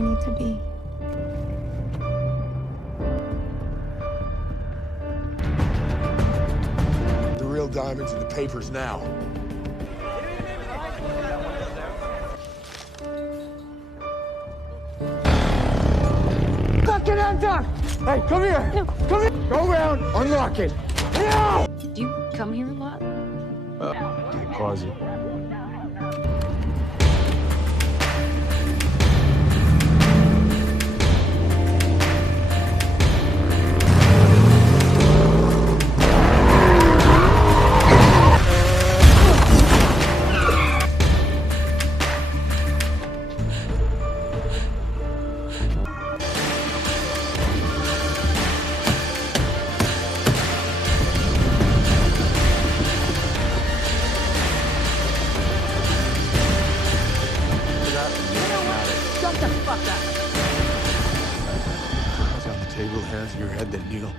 I need to be. The real diamonds in the papers now. Fucking enter! Hey, come here! No. Come here! Go around, unlock it! Now! Do you come here a lot? Closet. Shut the fuck up! It's on the table, hands in your head, then kneel.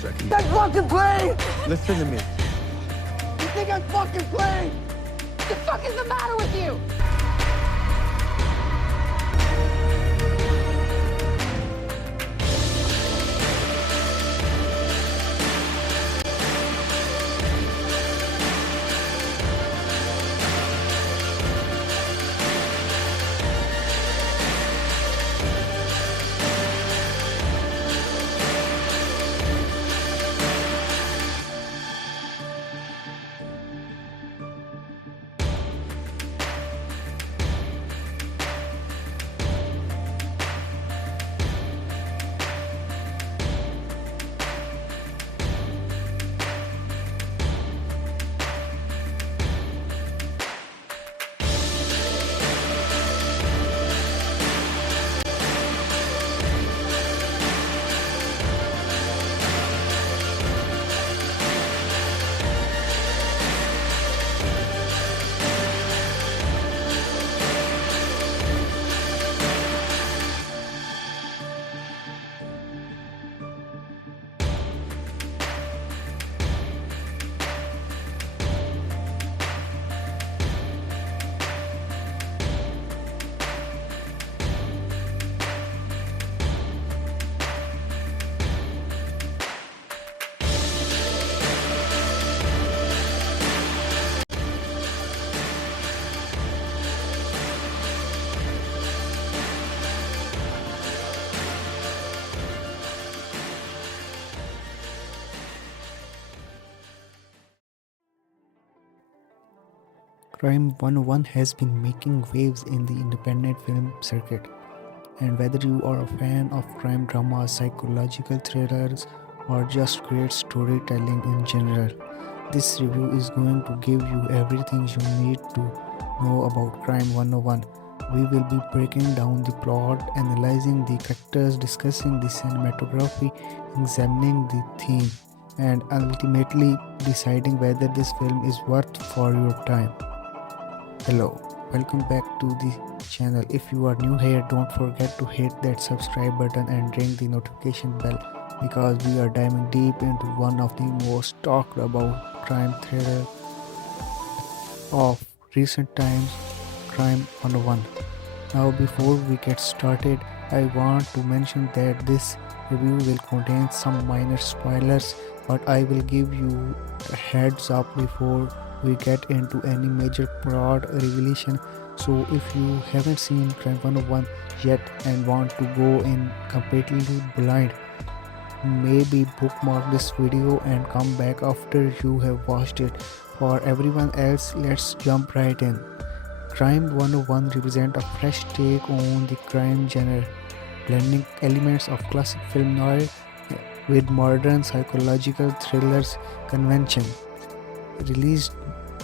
Second. I'm fucking playing! Listen to me. You think I'm fucking playing? What the fuck is the matter with you? Crime 101 has been making waves in the independent film circuit, and whether you are a fan of crime dramas, psychological thrillers, or just great storytelling in general, this review is going to give you everything you need to know about Crime 101. We will be breaking down the plot, analyzing the characters, discussing the cinematography, examining the theme, and ultimately deciding whether this film is worth for your time. Hello, welcome back to the channel. If you are new here, don't forget to hit that subscribe button and ring the notification bell, because we are diving deep into one of the most talked about crime thriller of recent times, Crime 101. Now before we get started, I want to mention that this review will contain some minor spoilers, but I will give you a heads up before we get into any major plot revelation. So if you haven't seen Crime 101 yet and want to go in completely blind, maybe bookmark this video and come back after you have watched it. For everyone else, let's jump right in. Crime 101 represents a fresh take on the crime genre, blending elements of classic film noir with modern psychological thrillers convention. Released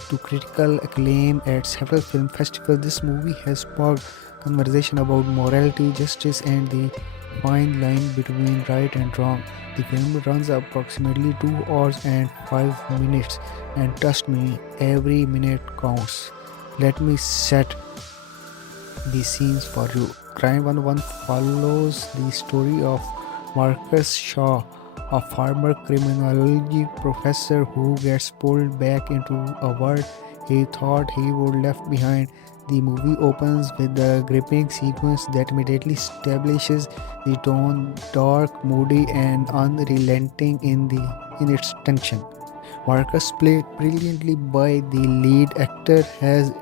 to critical acclaim at several film festivals, this movie has sparked conversation about morality, justice, and the fine line between right and wrong. The film runs approximately 2 hours and 5 minutes, and trust me, every minute counts. Let me set the scenes for you. Crime 101 follows the story of Marcus Shaw, a former criminology professor who gets pulled back into a world he thought he would left behind. The movie opens with a gripping sequence that immediately establishes the tone dark, moody, and unrelenting in its tension. Marcus, played brilliantly by the lead actor, has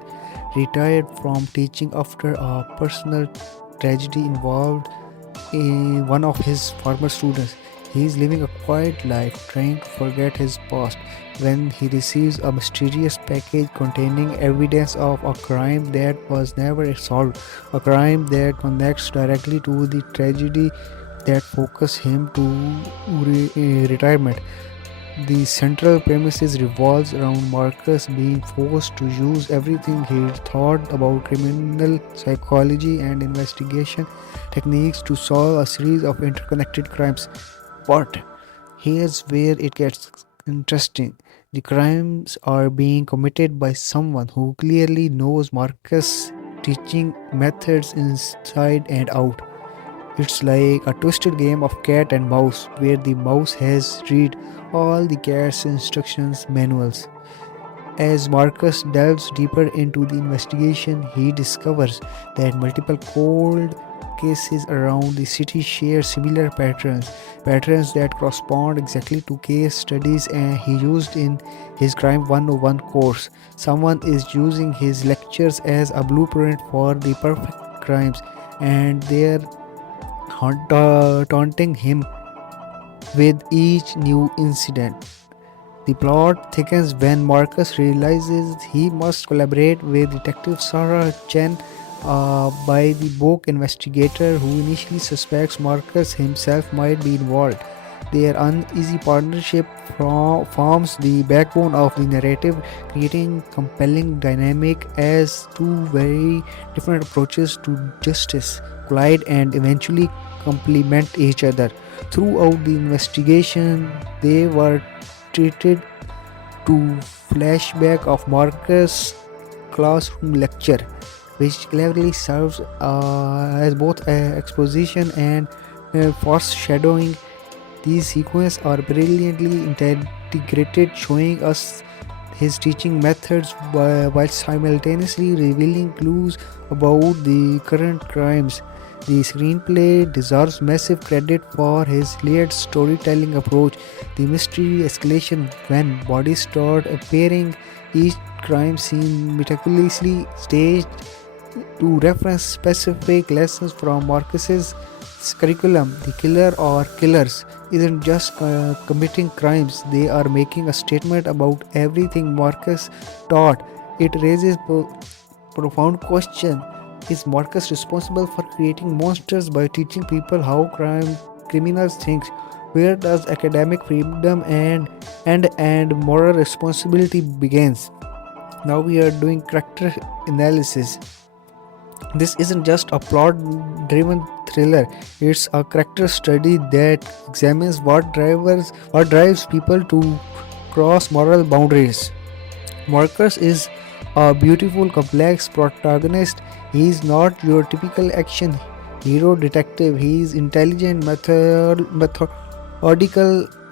retired from teaching after a personal tragedy involved one of his former students. He is living a quiet life, trying to forget his past, when he receives a mysterious package containing evidence of a crime that was never solved, a crime that connects directly to the tragedy that focused him to retirement. The central premises revolves around Marcus being forced to use everything he thought about criminal psychology and investigation techniques to solve a series of interconnected crimes. But here's where it gets interesting. The crimes are being committed by someone who clearly knows Marcus' teaching methods inside and out. It's like a twisted game of cat and mouse where the mouse has read all the cat's instructions manuals. As Marcus delves deeper into the investigation, he discovers that multiple cold cases around the city share similar patterns that correspond exactly to case studies he used in his Crime 101 course. Someone is using his lectures as a blueprint for the perfect crimes, and they're taunting him with each new incident. The plot thickens when Marcus realizes he must collaborate with Detective Sarah Chen, by the book investigator who initially suspects Marcus himself might be involved. Their uneasy partnership forms the backbone of the narrative, creating compelling dynamic as two very different approaches to justice collide and eventually complement each other. Throughout the investigation, they were treated to flashback of Marcus' classroom lecture, which cleverly serves as both exposition and foreshadowing. These sequences are brilliantly integrated, showing us his teaching methods while simultaneously revealing clues about the current crimes. The screenplay deserves massive credit for his layered storytelling approach. The mystery escalation when bodies start appearing, each crime scene meticulously staged to reference specific lessons from Marcus's curriculum. The killer or killers isn't just committing crimes, they are making a statement about everything Marcus taught. It raises profound question. Is Marcus responsible for creating monsters by teaching people how criminals think? Where does academic freedom and moral responsibility begins? Now we are doing character analysis. This isn't just a plot driven thriller, it's a character study that examines what drives people to cross moral boundaries. Marcus is a beautiful, complex protagonist. He is not your typical action hero detective. He is intelligent, methodical,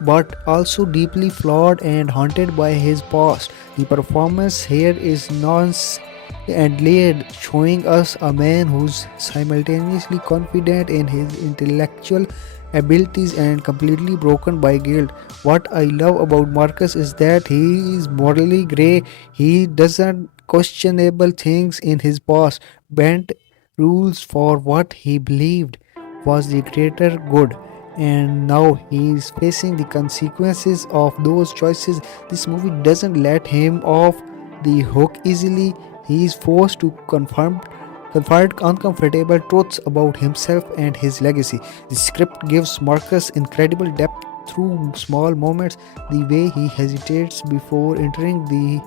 but also deeply flawed and haunted by his past. The performance here is nuanced and layered, showing us a man who's simultaneously confident in his intellectual abilities and completely broken by guilt. What I love about Marcus is that he is morally grey. He doesn't questionable things in his past, bent rules for what he believed was the greater good. And now he is facing the consequences of those choices. This movie doesn't let him off the hook easily. He is forced to confront uncomfortable truths about himself and his legacy. The script gives Marcus incredible depth through small moments, the way he hesitates before entering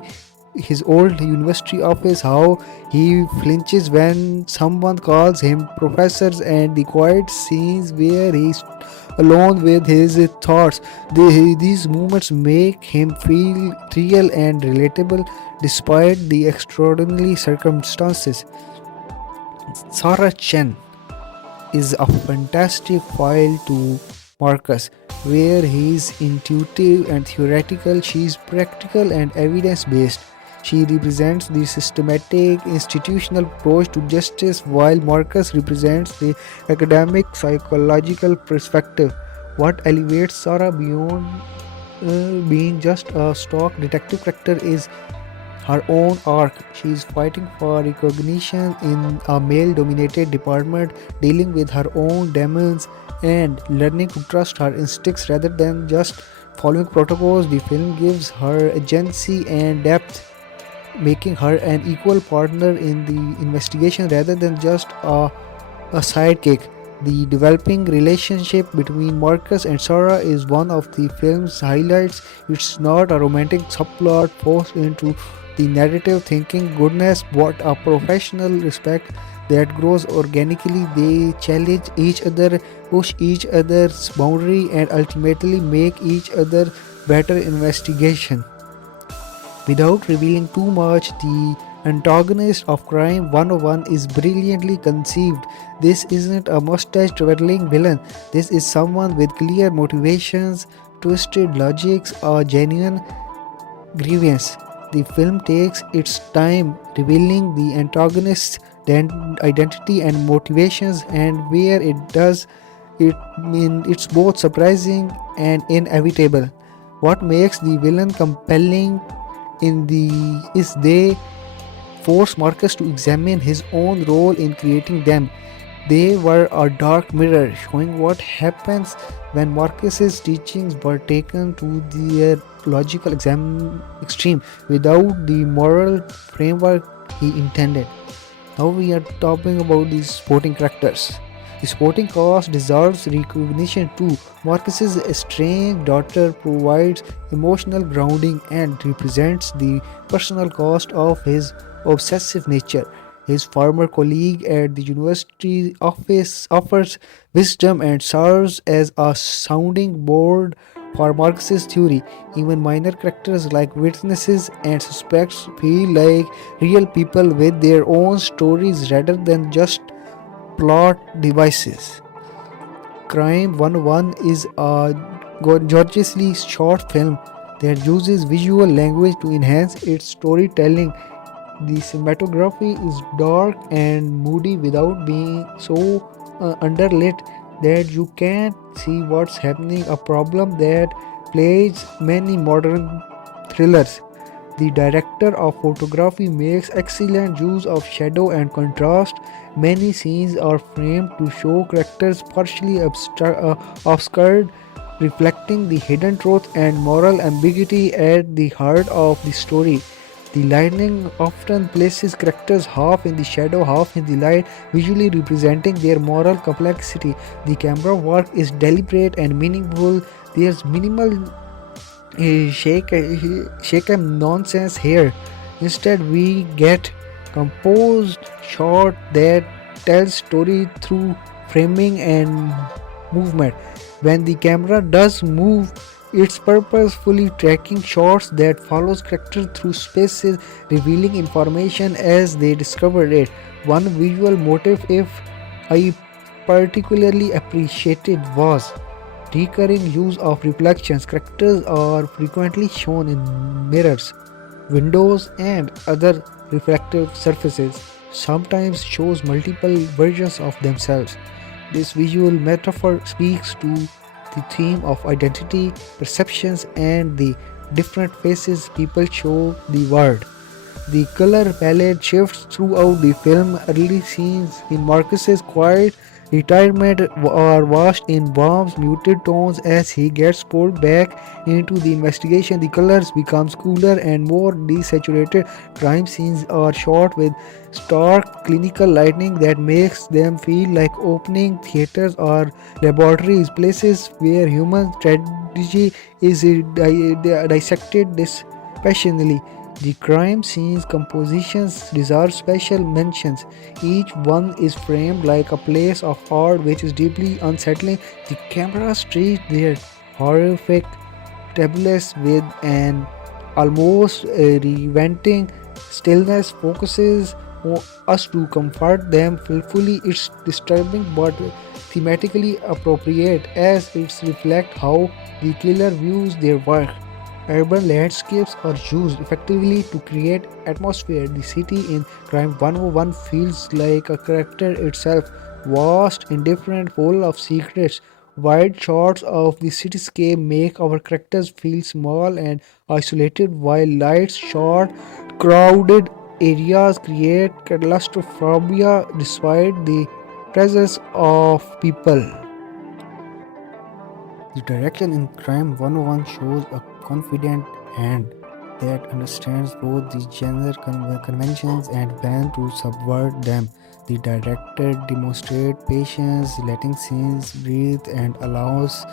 his old university office, how he flinches when someone calls him professors, and the quiet scenes where he's alone with his thoughts. These moments make him feel real and relatable despite the extraordinary circumstances. Sarah Chen is a fantastic foil to Marcus, where he's intuitive and theoretical, she's practical and evidence based. She represents the systematic institutional approach to justice, while Marcus represents the academic psychological perspective. What elevates Sarah beyond being just a stock detective character is her own arc. She is fighting for recognition in a male dominated department, dealing with her own demons, and learning to trust her instincts rather than just following protocols. The film gives her agency and depth, making her an equal partner in the investigation rather than just a sidekick. The developing relationship between Marcus and Sarah is one of the film's highlights. It's not a romantic subplot forced into the narrative thinking goodness, but a professional respect that grows organically. They challenge each other, push each other's boundary, and ultimately make each other better investigation. Without revealing too much, the antagonist of Crime 101 is brilliantly conceived. This isn't a mustache twirling villain, this is someone with clear motivations, twisted logics, or genuine grievance. The film takes its time revealing the antagonist's identity and motivations, and where it does, it's both surprising and inevitable. What makes the villain compelling in the is they force Marcus to examine his own role in creating them. They were a dark mirror showing what happens when Marcus's teachings were taken to their logical extreme without the moral framework he intended. Now we are talking about the supporting characters. The supporting cast deserves recognition too. Marcus's estranged daughter provides emotional grounding and represents the personal cost of his obsessive nature. His former colleague at the university office offers wisdom and serves as a sounding board for Marx's theory. Even minor characters like witnesses and suspects feel like real people with their own stories rather than just plot devices. Crime 101 is a gorgeously short film that uses visual language to enhance its storytelling. The cinematography is dark and moody without being so underlit that you can't see what's happening, a problem that plagues many modern thrillers. The director of photography makes excellent use of shadow and contrast. Many scenes are framed to show characters partially obscured, reflecting the hidden truth and moral ambiguity at the heart of the story. The lighting often places characters half in the shadow, half in the light, visually representing their moral complexity. The camera work is deliberate and meaningful. There's minimal shake nonsense here. Instead, we get composed shot that tells story through framing and movement. When the camera does move, it's purposefully tracking shots that follows characters through spaces, revealing information as they discover it. One visual motif if I particularly appreciated was recurring use of reflections. Characters are frequently shown in mirrors, windows, and other reflective surfaces, sometimes shows multiple versions of themselves. This visual metaphor speaks to the theme of identity, perceptions, and the different faces people show the world. The color palette shifts throughout the film. Early scenes in Marcus's quiet retirement are washed in warm, muted tones as he gets pulled back into the investigation. The colors becomes cooler and more desaturated. Crime scenes are shot with stark clinical lighting that makes them feel like opening theaters or laboratories, places where human strategy is dissected dispassionately. The crime scenes compositions deserve special mentions. Each one is framed like a place of art which is deeply unsettling. The cameras treat their horrific tableaus with an almost relenting stillness, focuses us to comfort them fully. It's disturbing but thematically appropriate as it reflects how the killer views their work. Urban landscapes are used effectively to create atmosphere. The city in Crime 101 feels like a character itself, vast, indifferent, full of secrets. Wide shots of the cityscape make our characters feel small and isolated, while lights shot crowded areas create claustrophobia despite the presence of people. The direction in Crime 101 shows a confident hand that understands both the genre conventions and when to subvert them. The director demonstrates patience, letting scenes breathe, and allows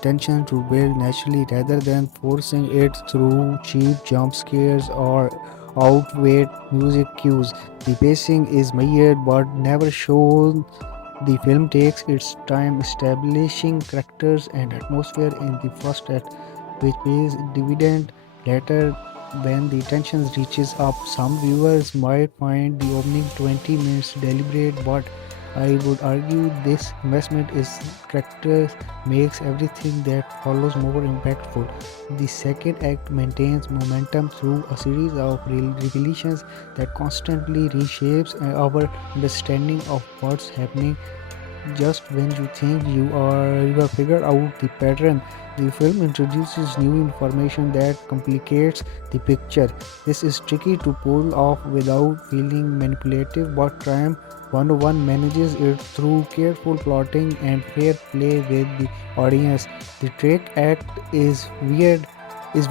tension to build naturally rather than forcing it through cheap jump scares or outweighed music cues. The pacing is measured but never shown. The film takes its time establishing characters and atmosphere in the first act, which pays dividend later when the tension reaches up. Some viewers might find the opening 20 minutes deliberate, but I would argue this investment in characters makes everything that follows more impactful. The second act maintains momentum through a series of revelations that constantly reshapes our understanding of what's happening. Just when you think you have figured out the pattern, the film introduces new information that complicates the picture. This is tricky to pull off without feeling manipulative, but Crime 101 manages it through careful plotting and fair play with the audience. The trick act is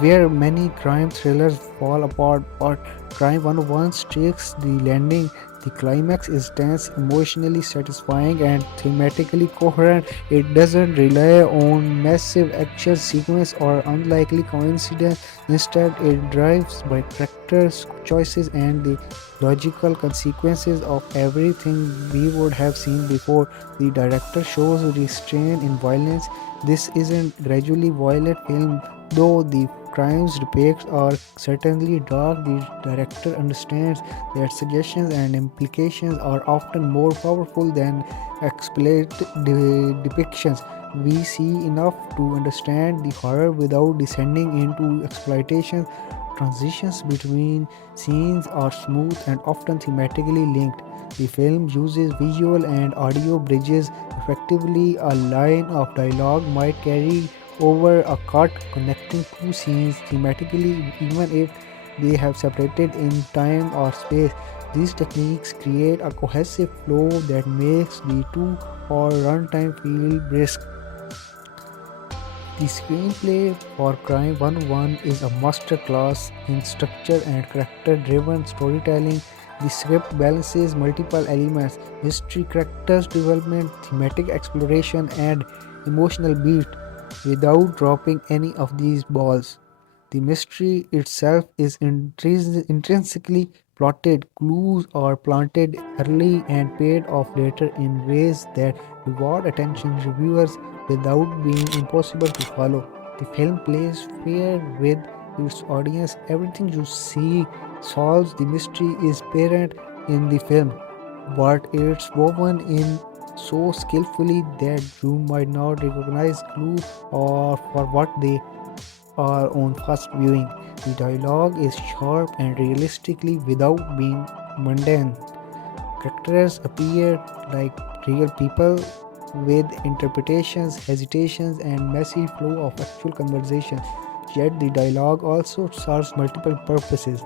where many crime thrillers fall apart, but Crime 101 strikes the landing. The climax is tense, emotionally satisfying, and thematically coherent. It doesn't rely on massive action sequence or unlikely coincidence. Instead, it drives by characters' choices and the logical consequences of everything we would have seen before. The director shows restraint in violence. This isn't gradually violent film, though the crimes depicted are certainly dark. The director understands that suggestions and implications are often more powerful than explicit depictions. We see enough to understand the horror without descending into exploitation. Transitions between scenes are smooth and often thematically linked. The film uses visual and audio bridges effectively. A line of dialogue might carry over a cut connecting two scenes thematically, even if they have separated in time or space. These techniques create a cohesive flow that makes the 2 hour runtime feel brisk. The screenplay for Crime 101 is a masterclass in structure and character driven storytelling. The script balances multiple elements: mystery, characters development, thematic exploration, and emotional beat without dropping any of these balls. The mystery itself is intrinsically plotted. Clues are planted early and paid off later in ways that reward attention reviewers without being impossible to follow. The film plays fair with its audience. Everything you see solves the mystery is apparent in the film, but it's woven in so skillfully that you might not recognize clues or for what they are on first viewing. The dialogue is sharp and realistically without being mundane. Characters appear like real people with interpretations, hesitations, and messy flow of actual conversation. Yet the dialogue also serves multiple purposes: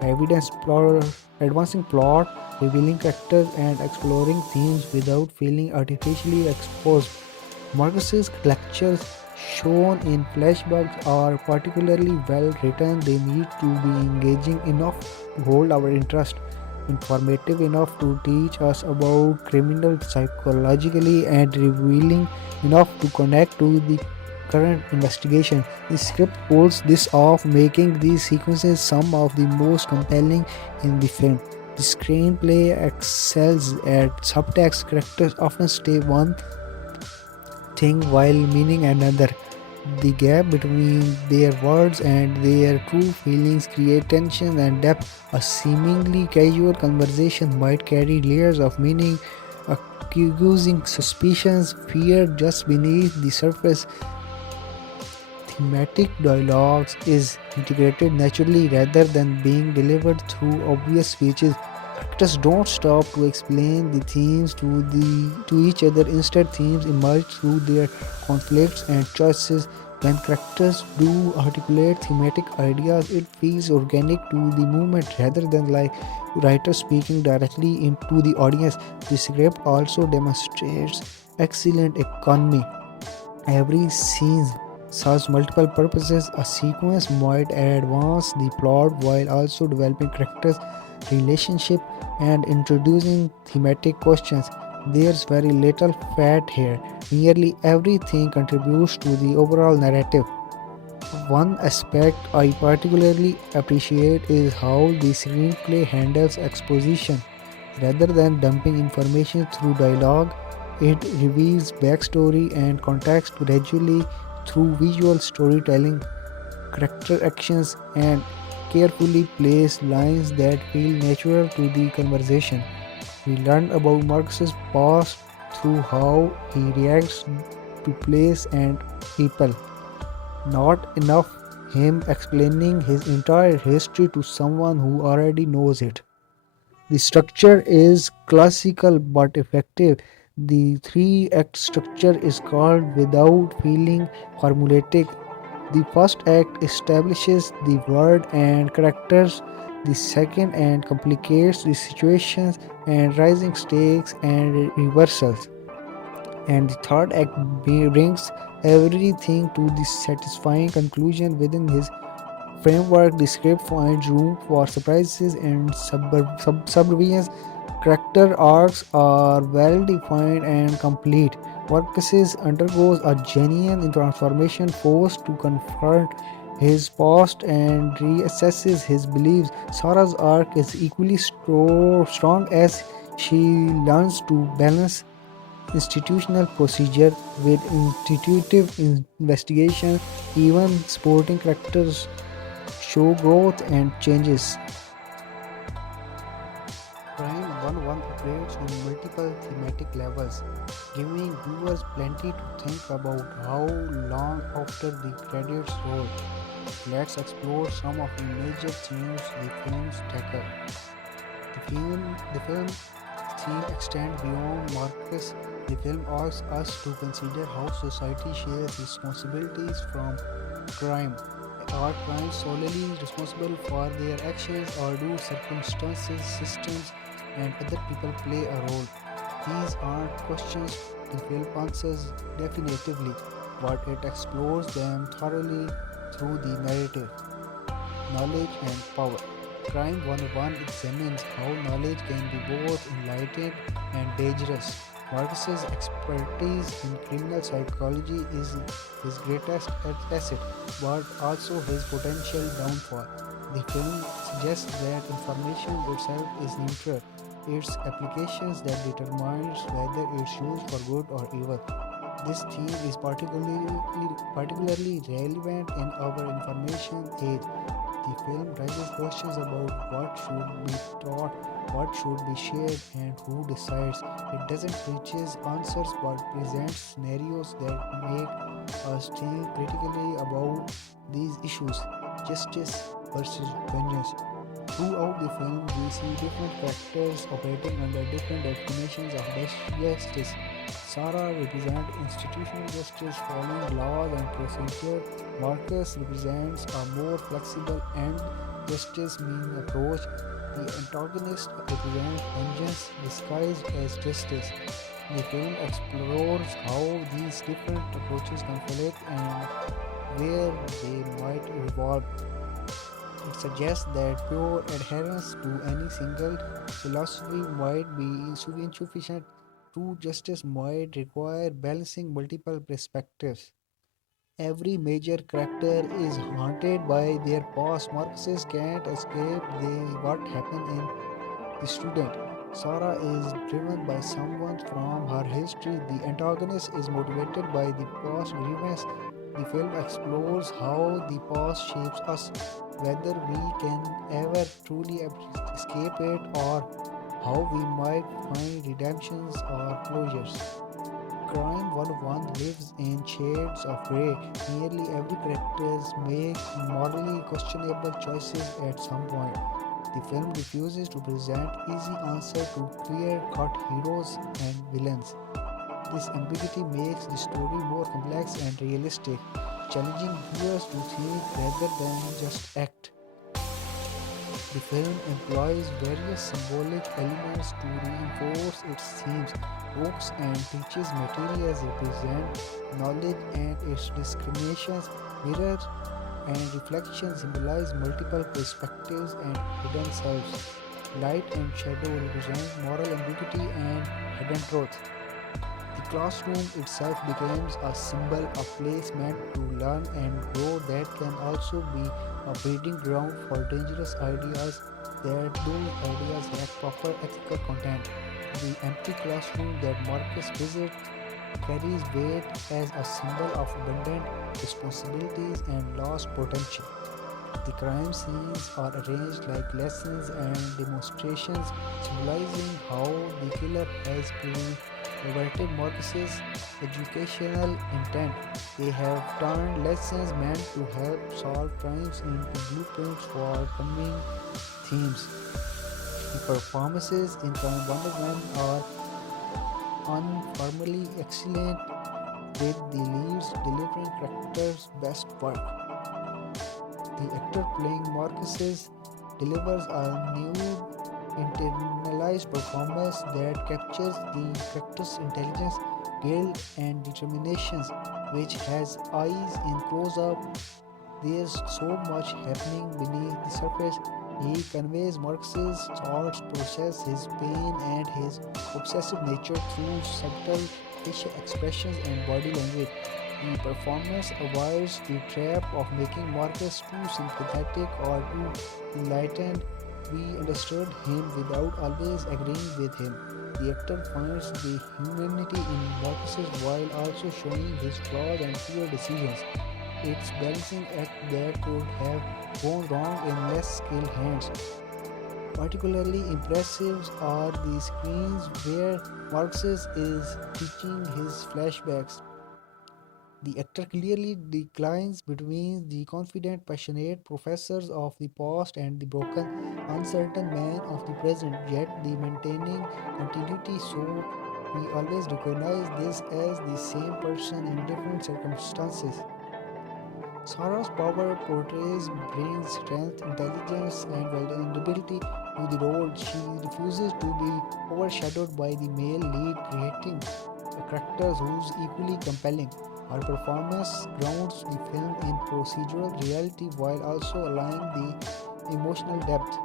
evidence plot, advancing plot, revealing characters, and exploring themes without feeling artificially exposed. Marcus's lectures, shown in flashbacks, are particularly well written. They need to be engaging enough to hold our interest, informative enough to teach us about criminal psychologically, and revealing enough to connect to the current investigation. The script pulls this off, making these sequences some of the most compelling in the film. The screenplay excels at subtext. Characters often say one thing while meaning another. The gap between their words and their true feelings create tension and depth. A seemingly casual conversation might carry layers of meaning, accusing suspicions, fear just beneath the surface. thematic dialogues is integrated naturally rather than being delivered through obvious speeches. Characters don't stop to explain the themes to each other. Instead, themes emerge through their conflicts and choices. When characters do articulate thematic ideas, it feels organic to the movement rather than like writers speaking directly into the audience. The script also demonstrates excellent economy. Every scene serves multiple purposes. A sequence might advance the plot while also developing characters' relationship and introducing thematic questions. There's very little fat here. Nearly everything contributes to the overall narrative. One aspect I particularly appreciate is how the screenplay handles exposition. Rather than dumping information through dialogue, it reveals backstory and context gradually through visual storytelling, character actions, and carefully placed lines that feel natural to the conversation. We learn about Marcus's past through how he reacts to place and people. Not enough him explaining his entire history to someone who already knows it. The structure is classical but effective. The three act structure is called without feeling formulaic. The first act establishes the world and characters, the second act complicates the situations and rising stakes and reversals, and the third act brings everything to the satisfying conclusion within his framework. The script finds room for surprises and subversions. Character arcs are well defined and complete. Marcus undergoes a genuine transformation, forced to confront his past and reassesses his beliefs. Sarah's arc is equally strong as she learns to balance institutional procedure with intuitive investigation. Even supporting characters show growth and changes. Crime 1-1 operates on multiple thematic levels, giving viewers plenty to think about how long after the credits roll. Let's explore some of the major themes the films tackle. The film theme extends beyond Marcus. The film asks us to consider how society shares responsibilities from crime. Are crimes solely responsible for their actions, or do circumstances, systems, and other people play a role? These aren't questions the film answers definitively, but it explores them thoroughly through the narrative. Knowledge and power. Crime 101 examines how knowledge can be both enlightening and dangerous. Marcus's expertise in criminal psychology is his greatest asset, but also his potential downfall. The film suggests that information itself is neutral. It's applications that determines whether it's used for good or evil. This theme is particularly relevant in our information age. The film raises questions about what should be taught, what should be shared, and who decides. It doesn't preach answers but presents scenarios that make us think critically about these issues: justice versus vengeance. Throughout the film, we see different characters operating under different definitions of justice. Sarah represents institutional justice following laws and procedure. Marcus represents a more flexible and justice mean approach. The antagonist represents vengeance disguised as justice. The film explores how these different approaches conflict and where they might evolve. It suggests that pure adherence to any single philosophy might be insufficient. True justice might require balancing multiple perspectives. Every major character is haunted by their past. Marxists can't escape what happened in the student. Sarah is driven by someone from her history. The antagonist is motivated by the past grievance. The film explores how the past shapes us, whether we can ever truly escape it, or how we might find redemptions or closures. Crime 101 lives in shades of grey. Nearly every character makes morally questionable choices at some point. The film refuses to present easy answers to clear-cut heroes and villains. This ambiguity makes the story more complex and realistic, challenging viewers to think rather than just act. The film employs various symbolic elements to reinforce its themes. Books and teaches materials represent knowledge and its discriminations, mirrors and reflections symbolize multiple perspectives and hidden selves. Light and shadow represent moral ambiguity and hidden truth. The classroom itself becomes a symbol, a place meant to learn and grow that can also be a breeding ground for dangerous ideas that those ideas lack proper ethical content. The empty classroom that Marcus visits carries weight as a symbol of abundant responsibilities and lost potential. The crime scenes are arranged like lessons and demonstrations, symbolizing how the killer has perverted Marcus's educational intent. They have turned lessons meant to help solve crimes into blueprints for coming themes. The performances in Crime 101 are uniformly excellent, with the leads delivering characters' best work. The actor playing Marcus delivers a new internalized performance that captures the character's intelligence, guilt, and determinations, which has eyes in close up. There's so much happening beneath the surface. He conveys Marx's thoughts, process his pain, and his obsessive nature through subtle facial expressions and body language. The performance avoids the trap of making Marcus too sympathetic or too enlightened. We understood him without always agreeing with him. The actor finds the humanity in Marcus while also showing his flaws and poor decisions. It's balancing act that could have gone wrong in less skilled hands. Particularly impressive are the scenes where Marcus is teaching his flashbacks. The actor clearly declines between the confident, passionate professors of the past and the broken, uncertain man of the present, yet the maintaining continuity so we always recognize this as the same person in different circumstances. Sarah's power portrays brings strength, intelligence, and vulnerability to the role. She refuses to be overshadowed by the male lead, creating characters who's equally compelling. Her performance grounds the film in procedural reality while also allowing the emotional depth.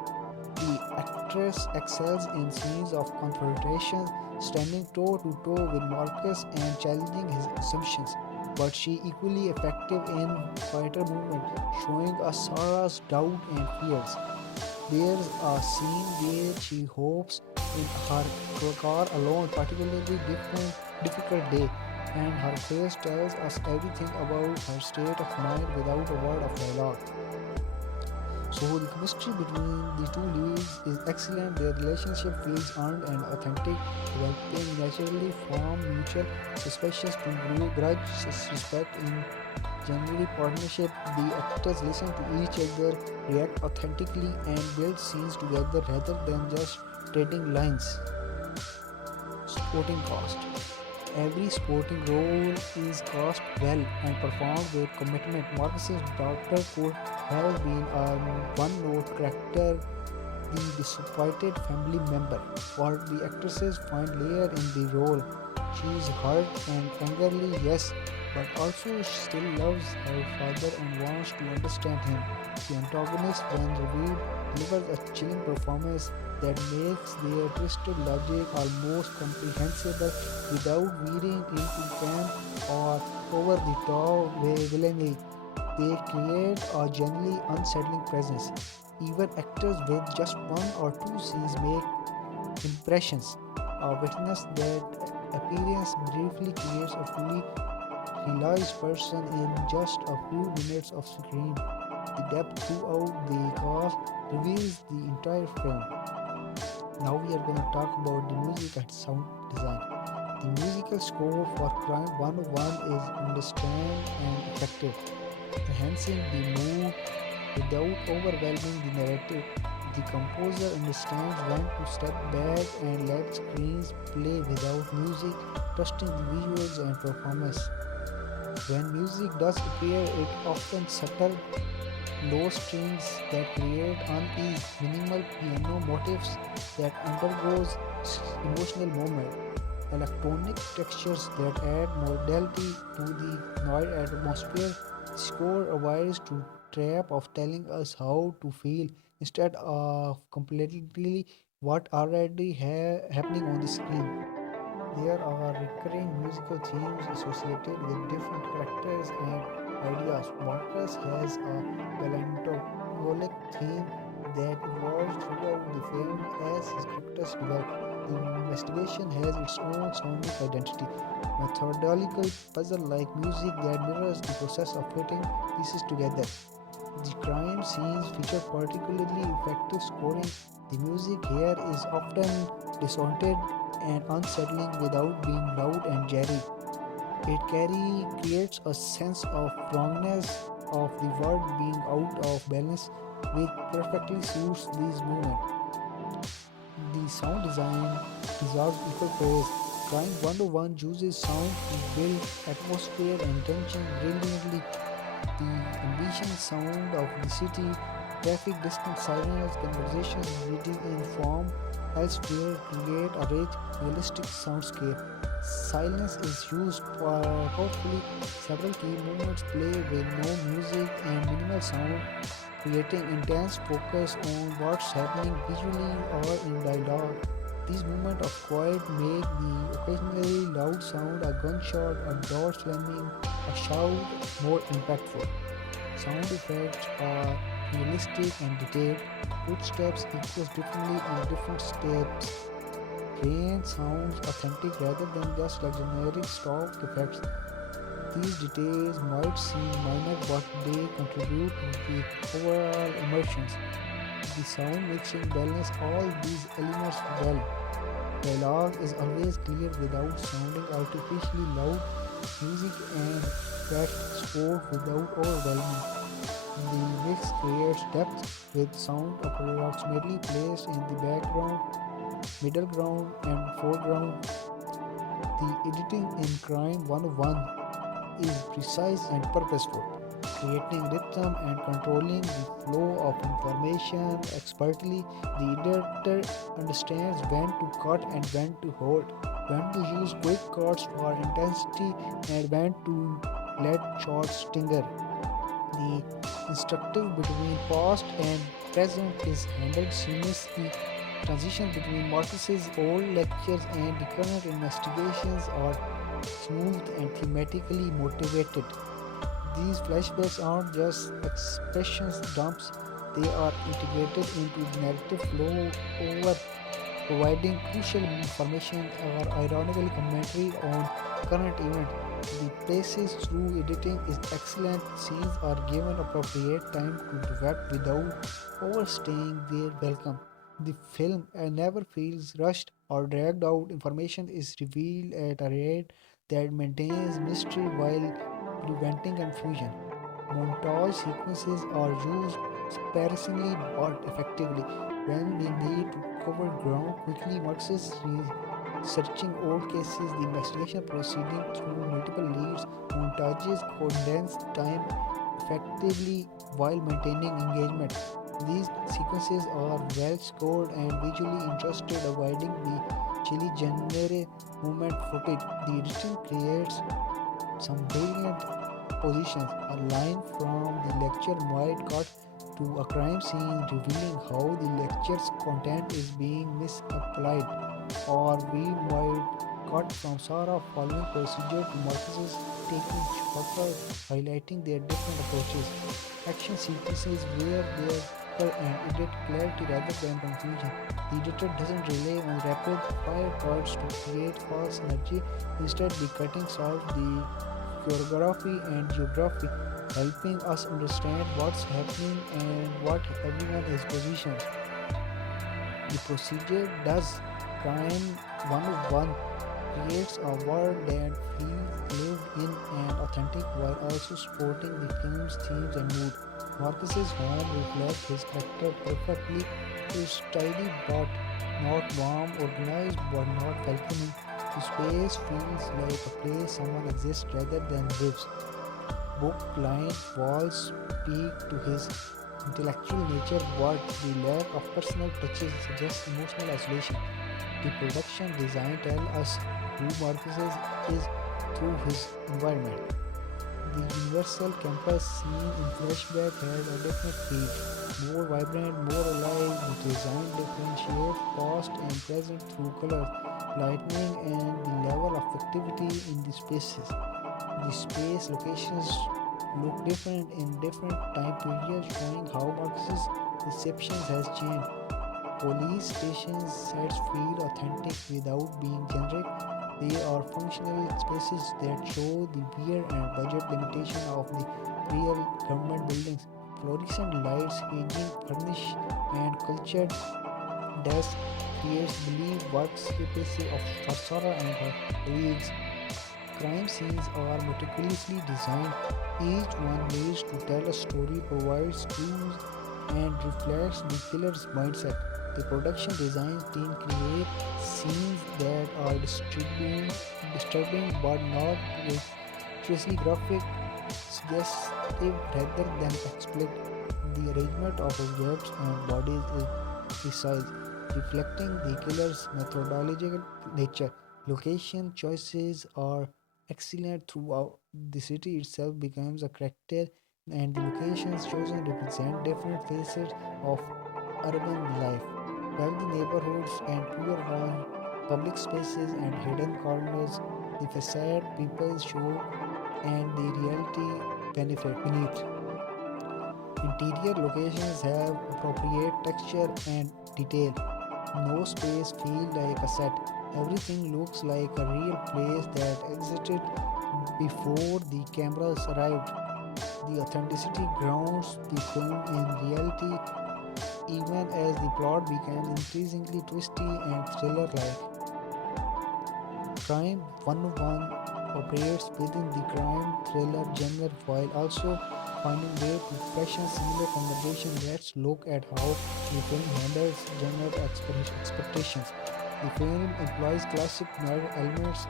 The actress excels in scenes of confrontation, standing toe to toe with Marcus and challenging his assumptions. But she equally effective in quieter movement, showing us Sarah's doubt and fears. There's a scene where she hopes in her car alone, particularly difficult day, and her face tells us everything about her state of mind without a word of dialogue. So the chemistry between the two leads is excellent. Their relationship feels earned and authentic, developing naturally from mutual suspicions to grudge respect in genuine partnership. The actors listen to each other, react authentically, and build scenes together rather than just trading lines. Supporting cast. Every sporting role is cast well and performed with commitment. Marcus's daughter could have been a one-note character, the disappointed family member, or the actresses find layer in the role. She is hurt and angrily, yes, but also still loves her father and wants to understand him. The antagonist, when revealed, delivers a chilling performance that makes their twisted logic almost comprehensible without veering into camp or over-the-top villainy. They create a genuinely unsettling presence. Even actors with just one or two scenes make impressions. A witness that appearance briefly creates a fully realized person in just a few minutes of screen. The depth throughout the cast reveals the entire film. Now we are going to talk about the music and sound design. The musical score for Crime 101 is understand and effective, enhancing the mood without overwhelming the narrative. The composer understands when to step back and let screens play without music, trusting the visuals and performance. When music does appear, it often subtle, low strings that create unease, minimal piano motifs that undergoes emotional moment, electronic textures that add modality to the noise atmosphere. The score avoids to trap of telling us how to feel instead of completely what already happening on the screen. There are recurring musical themes associated with different characters and ideas. Marcus has a melancholic theme that evolves throughout the film as his characters develop. The investigation has its own sonic identity, methodological puzzle-like music that mirrors the process of putting pieces together. The crime scenes feature particularly effective scoring. The music here is often distorted and unsettling without being loud and jarring. Creates a sense of wrongness of the world being out of balance, which perfectly suits these moments. The sound design deserves equal praise. Crime 101 uses sound to build atmosphere and tension brilliantly. The ambient sound of the city, traffic, distant sirens, conversations reading in form elsewhere create a rich, realistic soundscape. Silence is used powerfully. Several key moments play with no music and minimal sound, creating intense focus on what's happening visually or in dialogue. These moments of quiet make the occasionally loud sound, a gunshot, a door slamming, a shout more impactful. Sound effects are realistic and detailed. Footsteps echoes differently in different steps. Rain sounds authentic rather than just like generic stock effects. These details might seem minor, but they contribute to the overall immersions. The sound mixing balance all these elements well. Dialogue is always clear without sounding artificially loud. Music and that score without overwhelming. The mix creates depth with sound approximately placed in the background, middle ground, and foreground. The editing in Crime 101 is precise and purposeful, creating rhythm and controlling the flow of information expertly. The editor understands when to cut and when to hold, when to use quick cuts for intensity and when to let shots stinger. The instructive between past and present is handled seamlessly. Transition between Marcus's old lectures and the current investigations are smooth and thematically motivated. These flashbacks aren't just expressions dumps, they are integrated into the narrative flow over providing crucial information or ironically commentary on current events. The places through editing is excellent. Scenes are given appropriate time to develop without overstaying their welcome. The film never feels rushed or dragged out. Information is revealed at a rate that maintains mystery while preventing confusion. Montage sequences are used sparingly but effectively. When we need to cover ground quickly, Marx's researching old cases, the investigation proceeding through multiple leads, montages condense time effectively while maintaining engagement. These sequences are well scored and visually interested, avoiding the chilly genre movement footage. The editing creates some brilliant positions. A line from the lecture might cut to a crime scene, revealing how the lecture's content is being misapplied, or we might cut from Sarah following procedure to Marcus's taking shortcuts, highlighting their different approaches. Action sequences where there and edit clarity rather than confusion. The editor doesn't rely on rapid fire cuts to create false energy. Instead, the cutting solves the choreography and geography, helping us understand what's happening and what everyone is positioned. The procedure does Crime 101 creates a world that feels lived in and authentic while also supporting the film's themes and mood. Marcus's home reflects his character perfectly. It's tidy but not warm, organized but not welcoming. The space feels like a place someone exists rather than lives. Book-lined walls speak to his intellectual nature, but the lack of personal touches suggests emotional isolation. The production design tells us who Marcus is through his environment. The universal campus scene in flashback has a different feel, more vibrant, more alive. The design differentiates past and present through colors, lighting, and the level of activity in the spaces. The space locations look different in different time periods, showing how Marcus's reception has changed. Police stations sets feel authentic without being generic. They are functional spaces that show the wear and budget limitation of the real government buildings. Fluorescent lights, aging furnish, and cultured desks creates belief workspace of for Sarah and her colleagues. Crime scenes are meticulously designed. Each one needs to tell a story, provides clues, and reflects the killer's mindset. The production design team create scenes that are disturbing but not gratuitously graphic, suggestive rather than explicit. The arrangement of objects and bodies is precise, reflecting the killer's methodological nature. Location choices are excellent throughout. The city itself becomes a character, and the locations chosen represent different facets of urban life. Wealthy neighborhoods and poor ones, public spaces and hidden corners, the facade people show and the reality benefit beneath. Interior locations have appropriate texture and detail. No space feels like a set. Everything looks like a real place that existed before the cameras arrived. The authenticity grounds the film in reality even as the plot becomes increasingly twisty and thriller-like. Crime 101 operates within the crime thriller genre while also finding way to fashion similar conversation. Let's look at how the film handles genre expectations. The film employs classic noir elements,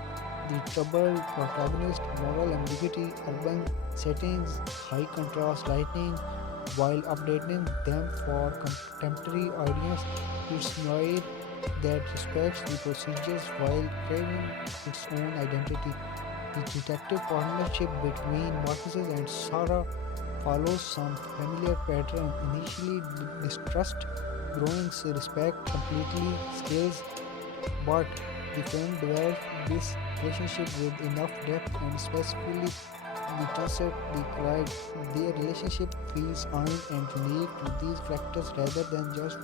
the troubled protagonist, moral ambiguity, urban settings, high contrast lighting, while updating them for contemporary audience. It's noir that respects the procedures while craving its own identity. The detective partnership between Marcus and Sarah follows some familiar pattern. Initially distrust, growing respect, completely scales, but the film develops this relationship with enough depth and specifically the concept described. Their relationship feels earned and unique to these characters rather than just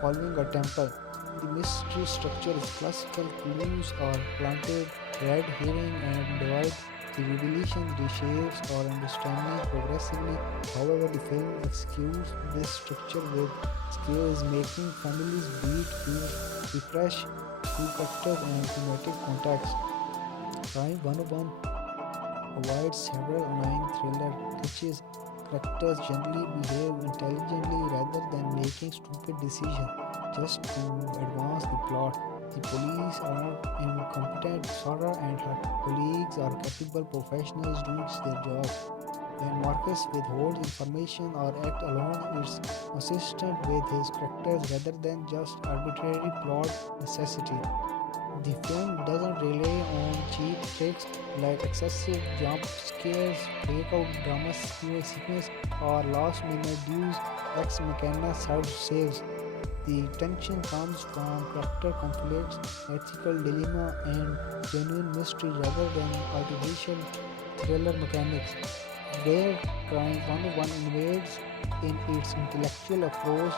following a temple. The mystery structure is classical, clues are planted, red herring and divide. The revelation reshapes our understanding progressively. However, the film executes this structure with skills, making families beat feel refresh through characters and thematic context. Crime 101 provides several annoying thriller glitches. Characters generally behave intelligently rather than making stupid decisions just to advance the plot. The police are incompetent. Sarah and her colleagues are capable professionals doing their job. When Marcus withholds information or acts alone, it's consistent with his characters rather than just arbitrary plot necessity. The film doesn't rely on cheap tricks like excessive jump scares, breakout drama sequence, or last minute deus ex machina saves. The tension comes from character conflicts, ethical dilemma, and genuine mystery rather than artificial thriller mechanics. Where Crime 101 invades in its intellectual approach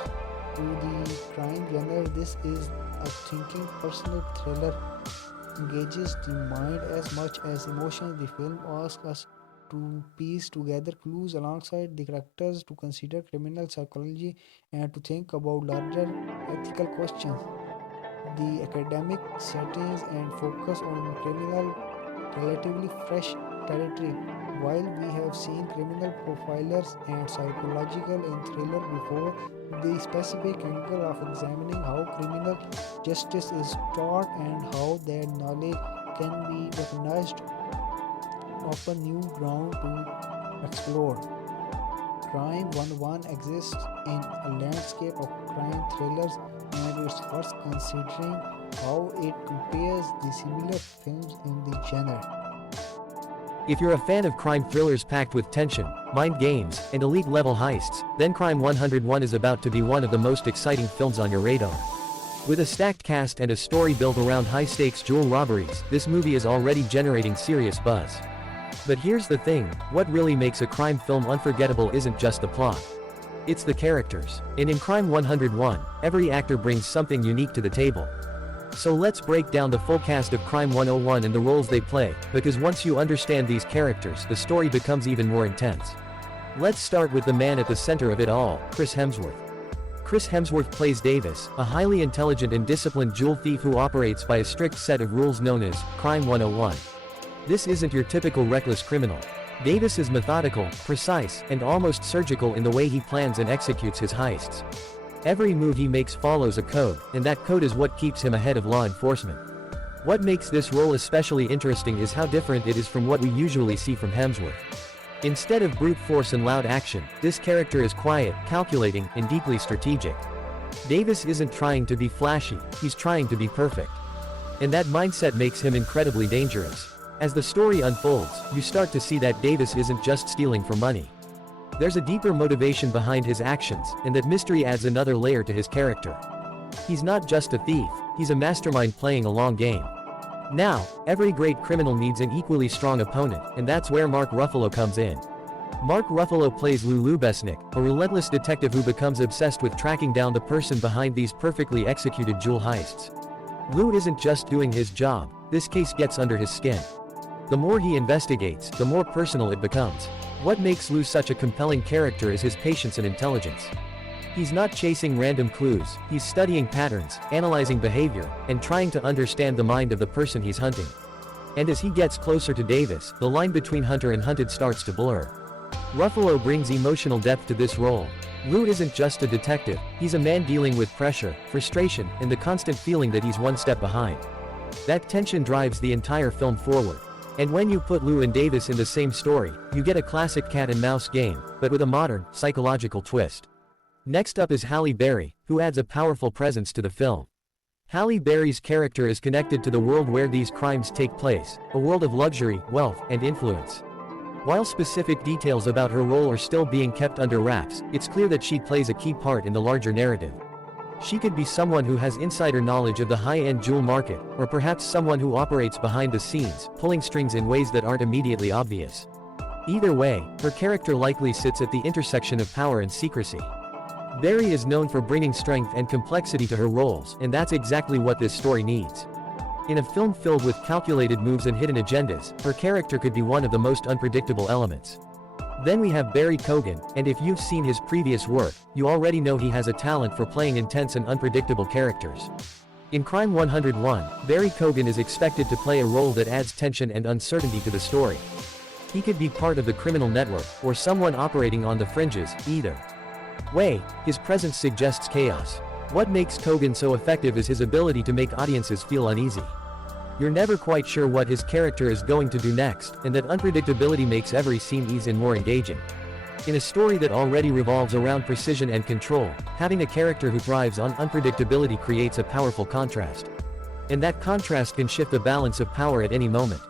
to the crime genre, this is a thinking personal thriller engages the mind as much as emotion. The film asks us to piece together clues alongside the characters, to consider criminal psychology, and to think about larger ethical questions. The academic settings and focus on criminal relatively fresh territory. While we have seen criminal profilers and psychological in thriller before, the specific angle of examining how criminal justice is taught and how that knowledge can be recognized offer new ground to explore. Crime 101 exists in a landscape of crime thrillers, and it's worth considering how it compares the similar films in the genre. If you're a fan of crime thrillers packed with tension, mind games, and elite-level heists, then Crime 101 is about to be one of the most exciting films on your radar. With a stacked cast and a story built around high-stakes jewel robberies, this movie is already generating serious buzz. But here's the thing, what really makes a crime film unforgettable isn't just the plot. It's the characters. And in Crime 101, every actor brings something unique to the table. So let's break down the full cast of Crime 101 and the roles they play, because once you understand these characters, the story becomes even more intense. Let's start with the man at the center of it all, Chris Hemsworth. Chris Hemsworth plays Davis, a highly intelligent and disciplined jewel thief who operates by a strict set of rules known as Crime 101. This isn't your typical reckless criminal. Davis is methodical, precise, and almost surgical in the way he plans and executes his heists. Every move he makes follows a code, and that code is what keeps him ahead of law enforcement. What makes this role especially interesting is how different it is from what we usually see from Hemsworth. Instead of brute force and loud action, this character is quiet, calculating, and deeply strategic. Davis isn't trying to be flashy, he's trying to be perfect. And that mindset makes him incredibly dangerous. As the story unfolds, you start to see that Davis isn't just stealing for money. There's a deeper motivation behind his actions, and that mystery adds another layer to his character. He's not just a thief, he's a mastermind playing a long game. Now, every great criminal needs an equally strong opponent, and that's where Mark Ruffalo comes in. Mark Ruffalo plays Lou Besnick, a relentless detective who becomes obsessed with tracking down the person behind these perfectly executed jewel heists. Lou isn't just doing his job, this case gets under his skin. The more he investigates, the more personal it becomes. What makes Lou such a compelling character is his patience and intelligence. He's not chasing random clues, he's studying patterns, analyzing behavior, and trying to understand the mind of the person he's hunting. And as he gets closer to Davis, the line between hunter and hunted starts to blur. Ruffalo brings emotional depth to this role. Lou isn't just a detective, he's a man dealing with pressure, frustration, and the constant feeling that he's one step behind. That tension drives the entire film forward. And when you put Lou and Davis in the same story, you get a classic cat and mouse game, but with a modern, psychological twist. Next up is Halle Berry, who adds a powerful presence to the film. Halle Berry's character is connected to the world where these crimes take place, a world of luxury, wealth, and influence. While specific details about her role are still being kept under wraps, it's clear that she plays a key part in the larger narrative. She could be someone who has insider knowledge of the high-end jewel market, or perhaps someone who operates behind the scenes, pulling strings in ways that aren't immediately obvious. Either way, her character likely sits at the intersection of power and secrecy. Berry is known for bringing strength and complexity to her roles, and that's exactly what this story needs. In a film filled with calculated moves and hidden agendas, her character could be one of the most unpredictable elements. Then we have Barry Keoghan, and if you've seen his previous work, you already know he has a talent for playing intense and unpredictable characters. In Crime 101, Barry Keoghan is expected to play a role that adds tension and uncertainty to the story. He could be part of the criminal network, or someone operating on the fringes, either way, his presence suggests chaos. What makes Keoghan so effective is his ability to make audiences feel uneasy. You're never quite sure what his character is going to do next, and that unpredictability makes every scene even more engaging. In a story that already revolves around precision and control, having a character who thrives on unpredictability creates a powerful contrast. And that contrast can shift the balance of power at any moment.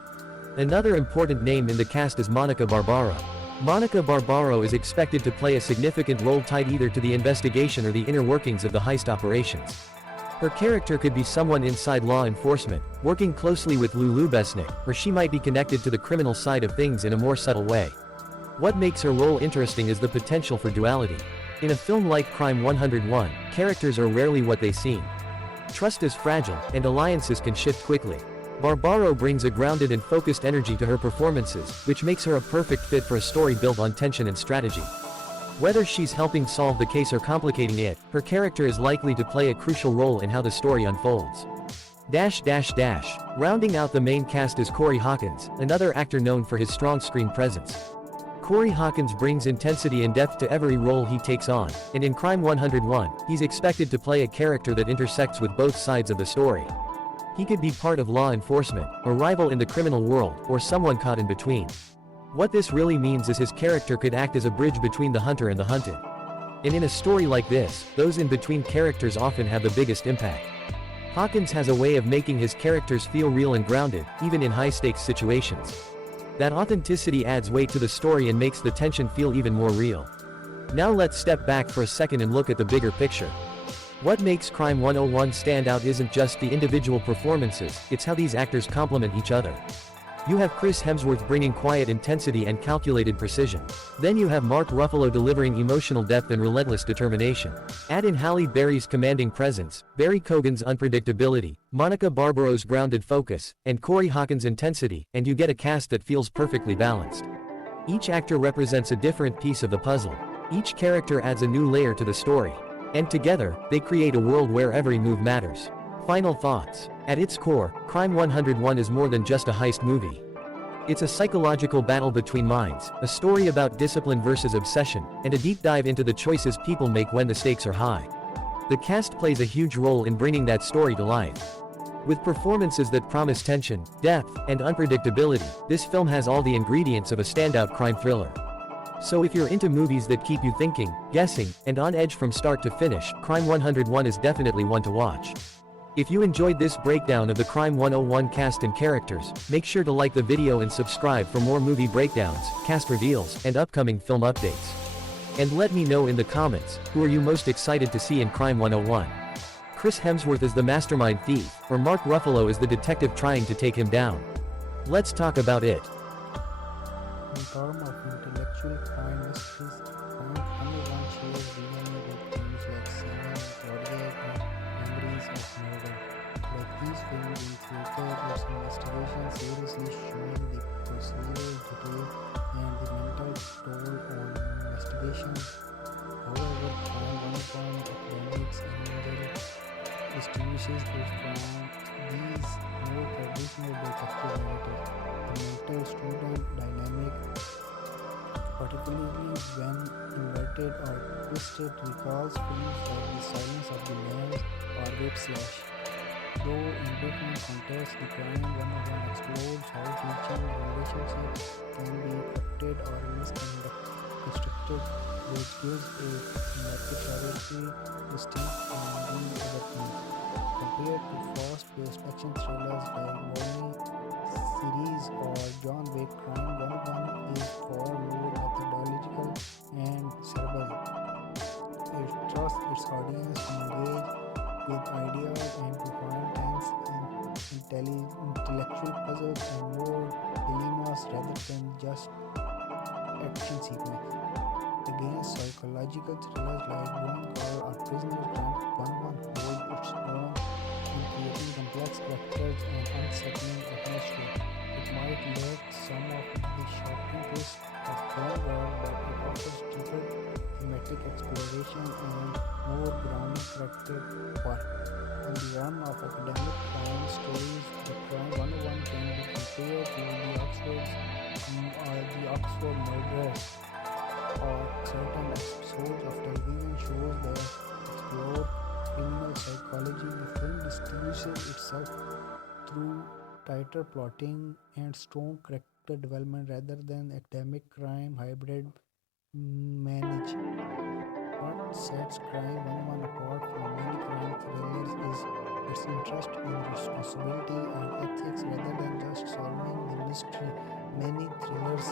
Another important name in the cast is Monica Barbaro. Monica Barbaro is expected to play a significant role tied either to the investigation or the inner workings of the heist operations. Her character could be someone inside law enforcement, working closely with Lou Besnick, or she might be connected to the criminal side of things in a more subtle way. What makes her role interesting is the potential for duality. In a film like Crime 101, characters are rarely what they seem. Trust is fragile, and alliances can shift quickly. Barbaro brings a grounded and focused energy to her performances, which makes her a perfect fit for a story built on tension and strategy. Whether she's helping solve the case or complicating it, her character is likely to play a crucial role in how the story unfolds. Rounding out the main cast is Corey Hawkins, another actor known for his strong screen presence. Corey Hawkins brings intensity and depth to every role he takes on, and in Crime 101, he's expected to play a character that intersects with both sides of the story. He could be part of law enforcement, a rival in the criminal world, or someone caught in between. What this really means is his character could act as a bridge between the hunter and the hunted. And in a story like this, those in-between characters often have the biggest impact. Hawkins has a way of making his characters feel real and grounded, even in high-stakes situations. That authenticity adds weight to the story and makes the tension feel even more real. Now let's step back for a second and look at the bigger picture. What makes Crime 101 stand out isn't just the individual performances, it's how these actors complement each other. You have Chris Hemsworth bringing quiet intensity and calculated precision. Then you have Mark Ruffalo delivering emotional depth and relentless determination. Add in Halle Berry's commanding presence, Barry Keoghan's unpredictability, Monica Barbara's grounded focus, and Corey Hawkins' intensity, and you get a cast that feels perfectly balanced. Each actor represents a different piece of the puzzle. Each character adds a new layer to the story. And together, they create a world where every move matters. Final thoughts. At its core, Crime 101 is more than just a heist movie. It's a psychological battle between minds, a story about discipline versus obsession, and a deep dive into the choices people make when the stakes are high. The cast plays a huge role in bringing that story to life. With performances that promise tension, depth, and unpredictability, this film has all the ingredients of a standout crime thriller. So if you're into movies that keep you thinking, guessing, and on edge from start to finish, Crime 101 is definitely one to watch. If you enjoyed this breakdown of the Crime 101 cast and characters, make sure to like the video and subscribe for more movie breakdowns, cast reveals, and upcoming film updates. And let me know in the comments, who are you most excited to see in Crime 101? Chris Hemsworth as the mastermind thief, or Mark Ruffalo as the detective trying to take him down? Let's talk about it. In terms of intellectual crime mysteries, Crime 101 shares DNA with themes like Seven, Zodiac, and Memories of Murder. Like these films in theater, its investigation seriously showing the procedural detail and the mental toll on investigations. However, Crime 101 academics angle distinguishes it from these more traditional detective narratives. The mental student dynamic, particularly when inverted or twisted, recalls films like The Silence of the Lambs or Whiplash. Though in different contexts, the Crime 101 explores how teaching relationships can be corrupted or misconstructed, which gives a methodology distinct from the other themes. Compared to fast-paced action thrillers like Warning series or John Wick, Crime 101 is far more methodological and cerebral. It trusts its audience to engage with ideas and to find tense intellectual puzzles and more dilemmas rather than just action sequence. Against psychological thrillers like One Call or Prisoner, Crime 101 holds its own in creating complex characters and unsettling atmosphere. It might lack some of the shocking twists of film world, but it offers deeper thematic exploration and more grounded character work. In the realm of academic crime stories, the Crime 101 can be compared to the Oxford Murderers or certain episodes of television shows that explore criminal psychology. The film distinguishes itself through tighter plotting and strong character development rather than academic crime hybrid manage. What sets Crime 101 apart from many crime thrillers is its interest in responsibility and ethics rather than just solving the mystery. Many thrillers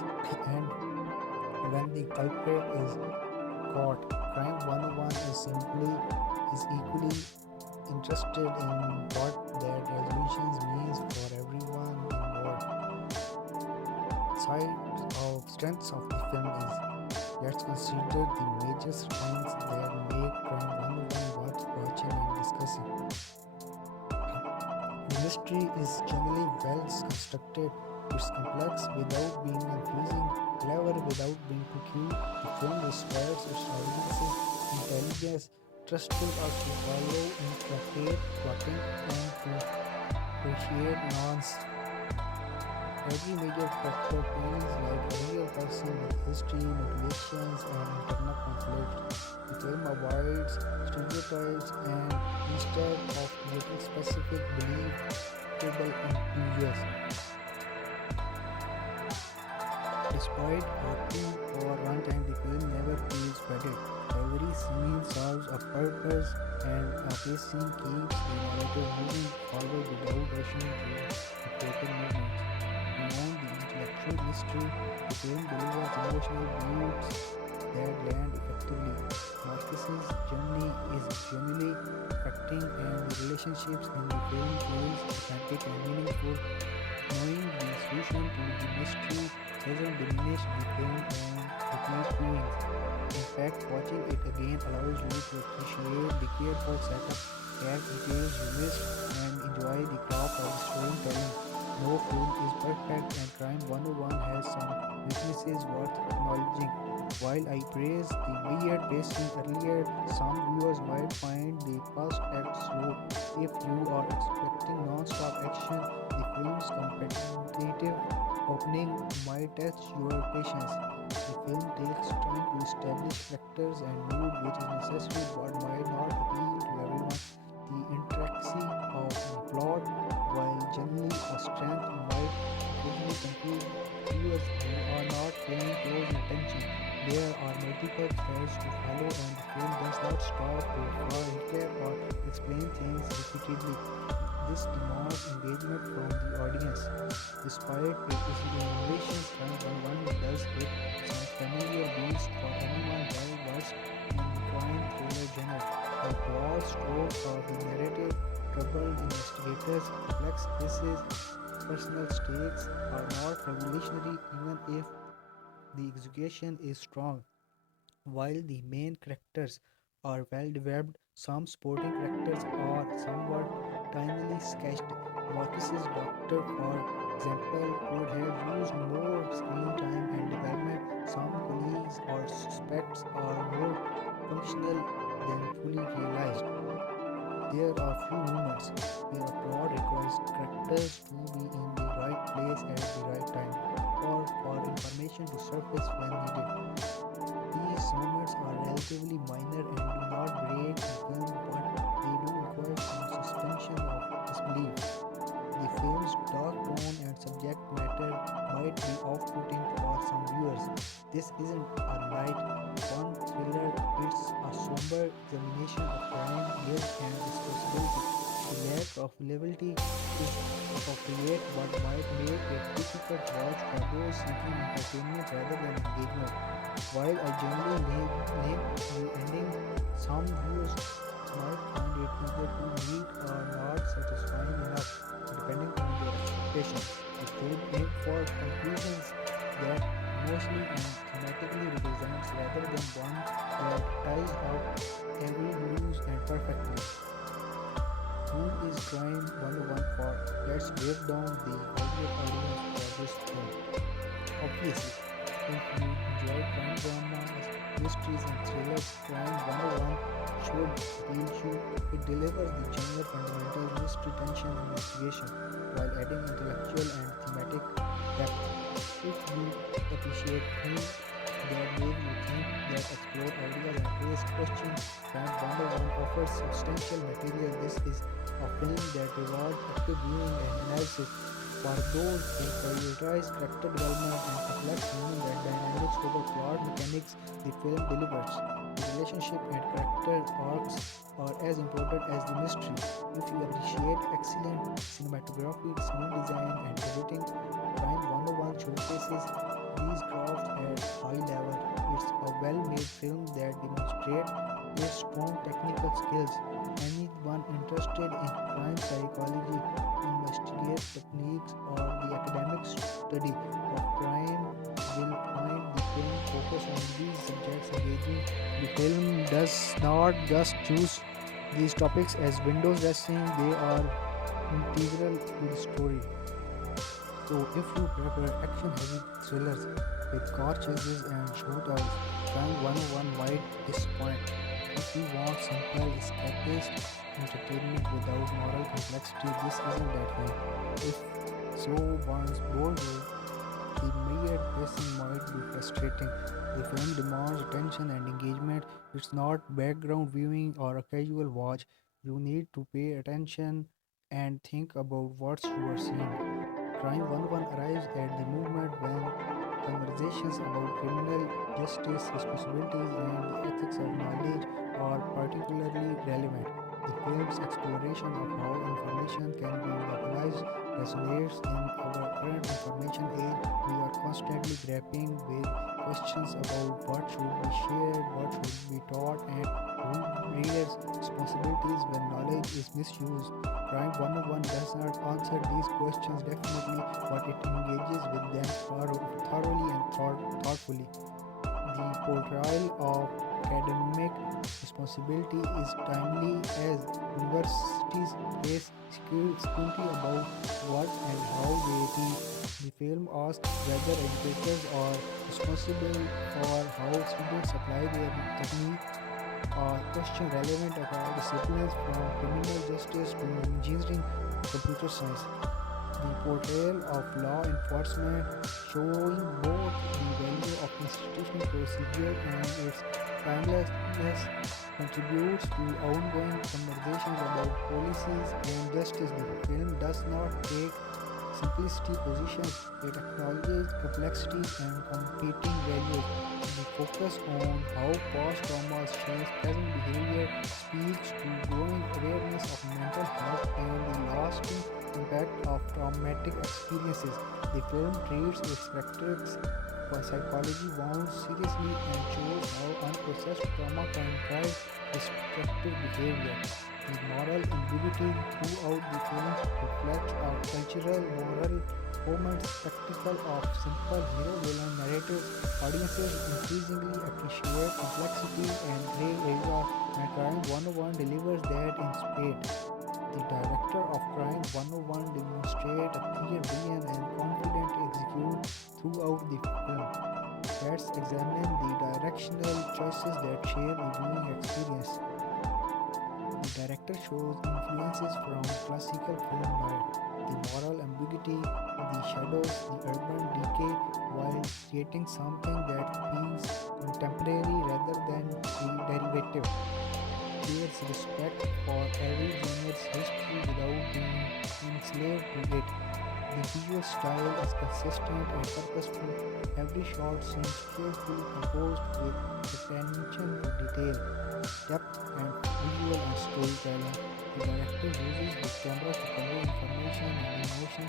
end when the culprit is caught. Crime 101 is equally interested in what that resolution means for everyone involved. Strengths of the film is, let's consider the major strengths that make Crime 101 worth watching and discussing. The mystery is generally well constructed, It's complex without being confusing, clever without being too cute. The film respects its audience's intelligence, trusting us to follow, interpret, plotting, and to appreciate nuance. Every major character feels like a real person with history, motivations, and internal conflicts. The film avoids stereotypes and instead of creating specific believable enthusiasm. Despite walking or runtime, the film never feels padded. Every scene serves a purpose, and a pacing keeps the narrative moving forward without rushing through reported movements. Beyond the intellectual mystery, the film delivers emotional beats that land effectively. Marcus's journey is genuinely affecting, and the relationships in the film feels authentic and meaningful. Knowing the solution to the mystery doesn't diminish the film and repeat viewings. In fact, watching it again allows you to appreciate the careful setup, catch details you missed, and enjoy the craft of storytelling. No film is perfect, and Crime 101 has some weaknesses worth acknowledging. While I praised the weird pacing earlier, some viewers might find the first act slow. If you are expecting non-stop action, the film's competitive opening might test your patience. The film takes time to establish characters and mood, which is necessary but might not appeal to everyone. The intricacy of the plot, while generally a strength, might occasionally confuse viewers who are not paying close attention. There are multiple threads to follow, and the film does not stop to recap or explain things repeatedly. This demands engagement from the audience. Despite its innovations, Crime 1 does hit some familiar beats for anyone well versed in the crime thriller genre. The broad strokes of the narrative, troubled investigators, complex cases, personal stakes are not revolutionary even if the execution is strong. While the main characters are well developed, some supporting characters are somewhat tinily sketched. Marcus's doctor, for example, could have used more screen time and development. Some colleagues or suspects are more functional than fully realized. There are few moments where a plot requires characters to be in the right place at the right time, or for information to surface when needed. These moments are relatively minor and do not break the film, but they do require some suspension of disbelief. The film's dark tone and subject matter might be off-putting for some viewers. This isn't a light, fun thriller, it's a somber examination of crime, guilt, and responsibility. The lack of levity is appropriate but might make it difficult to watch for those seeking entertainment rather than engagement. While I generally name the ending, some viewers might find it either too neat or not satisfying enough, depending on their expectations. The film aimed for conclusions that emotionally and thematically represents rather than one that ties up every loose and perfectly. Who is Crime 101 for? Let's break down the ideal audience for this film. Obviously, if you enjoy crime dramas, mysteries, and thrillers, Crime 101 should appeal to you. It delivers the genre fundamentals, mystery, tension, and investigation, while adding intellectual and thematic depth. If you appreciate themes that make you think, that explore ideas and raise questions, Crime 101 offers substantial material. This is a film that rewards active viewing and analysis. For those who prioritize character development and complex human and dynamics over plot mechanics, the film delivers. The relationship and character arcs are as important as the mystery. If you appreciate excellent cinematography, sound design, and editing, Crime 101 showcases these crafts at high level. It's a well-made film that demonstrates its strong technical skills. Anyone interested in crime psychology, investigative techniques, or the academic study of crime will find the film focus on these subjects engaging. The film does not just choose these topics as window dressing, they are integral to the story. So if you prefer action-heavy thrillers with car chases and shootouts, Crime 101 might disappoint. If you want simple, escapist entertainment without moral complexity, this isn't that film. If slow burns bore you, the mere pacing might be frustrating. The film demands attention and engagement. It's not background viewing or a casual watch. You need to pay attention and think about what you are seeing. Crime 101 arrives at the moment when conversations about criminal justice, responsibilities, and the ethics of knowledge are particularly relevant. The film's exploration of how information can be weaponized resonates in our current information age. We are constantly grappling with questions about what should be shared, what should be taught, and who readers' responsibilities when knowledge is misused. Crime 101 does not answer these questions definitely, but it engages with them thoroughly and thoughtfully. The portrayal of academic responsibility is timely as universities face scrutiny about what and how they teach. The film asks whether educators are responsible for how students apply their technique, question relevant across disciplines from criminal justice to engineering to computer science. The portrayal of law enforcement, showing both the value of institutional procedure and its timelessness, contributes to ongoing conversations about policies and justice. The film does not take simplicity positions, it acknowledges complexity and competing values. The focus on how past traumas shape present behavior speaks to growing awareness of mental health and the lasting impact of traumatic experiences. The film treats its characters' psychology wounds seriously and shows how unprocessed trauma can drive destructive behavior. The moral ambiguity throughout the film reflects our cultural moral moments spectacle of simple hero-villain narratives. Audiences increasingly appreciate complexity and gray area, and Crime 101 delivers that in spades. The director of Crime 101 demonstrates a clear vision and confident execute throughout the film. Let's examine the directional choices that shape the viewing experience. The director shows influences from classical film noir, the moral ambiguity, the shadows, the urban decay, while creating something that feels contemporary rather than derivative. There's respect for every genre's history without being enslaved to it. The visual style is consistent and purposeful. Every shot seems carefully composed with attention to detail, depth, and visual and storytelling. The director uses the camera to convey information and emotion,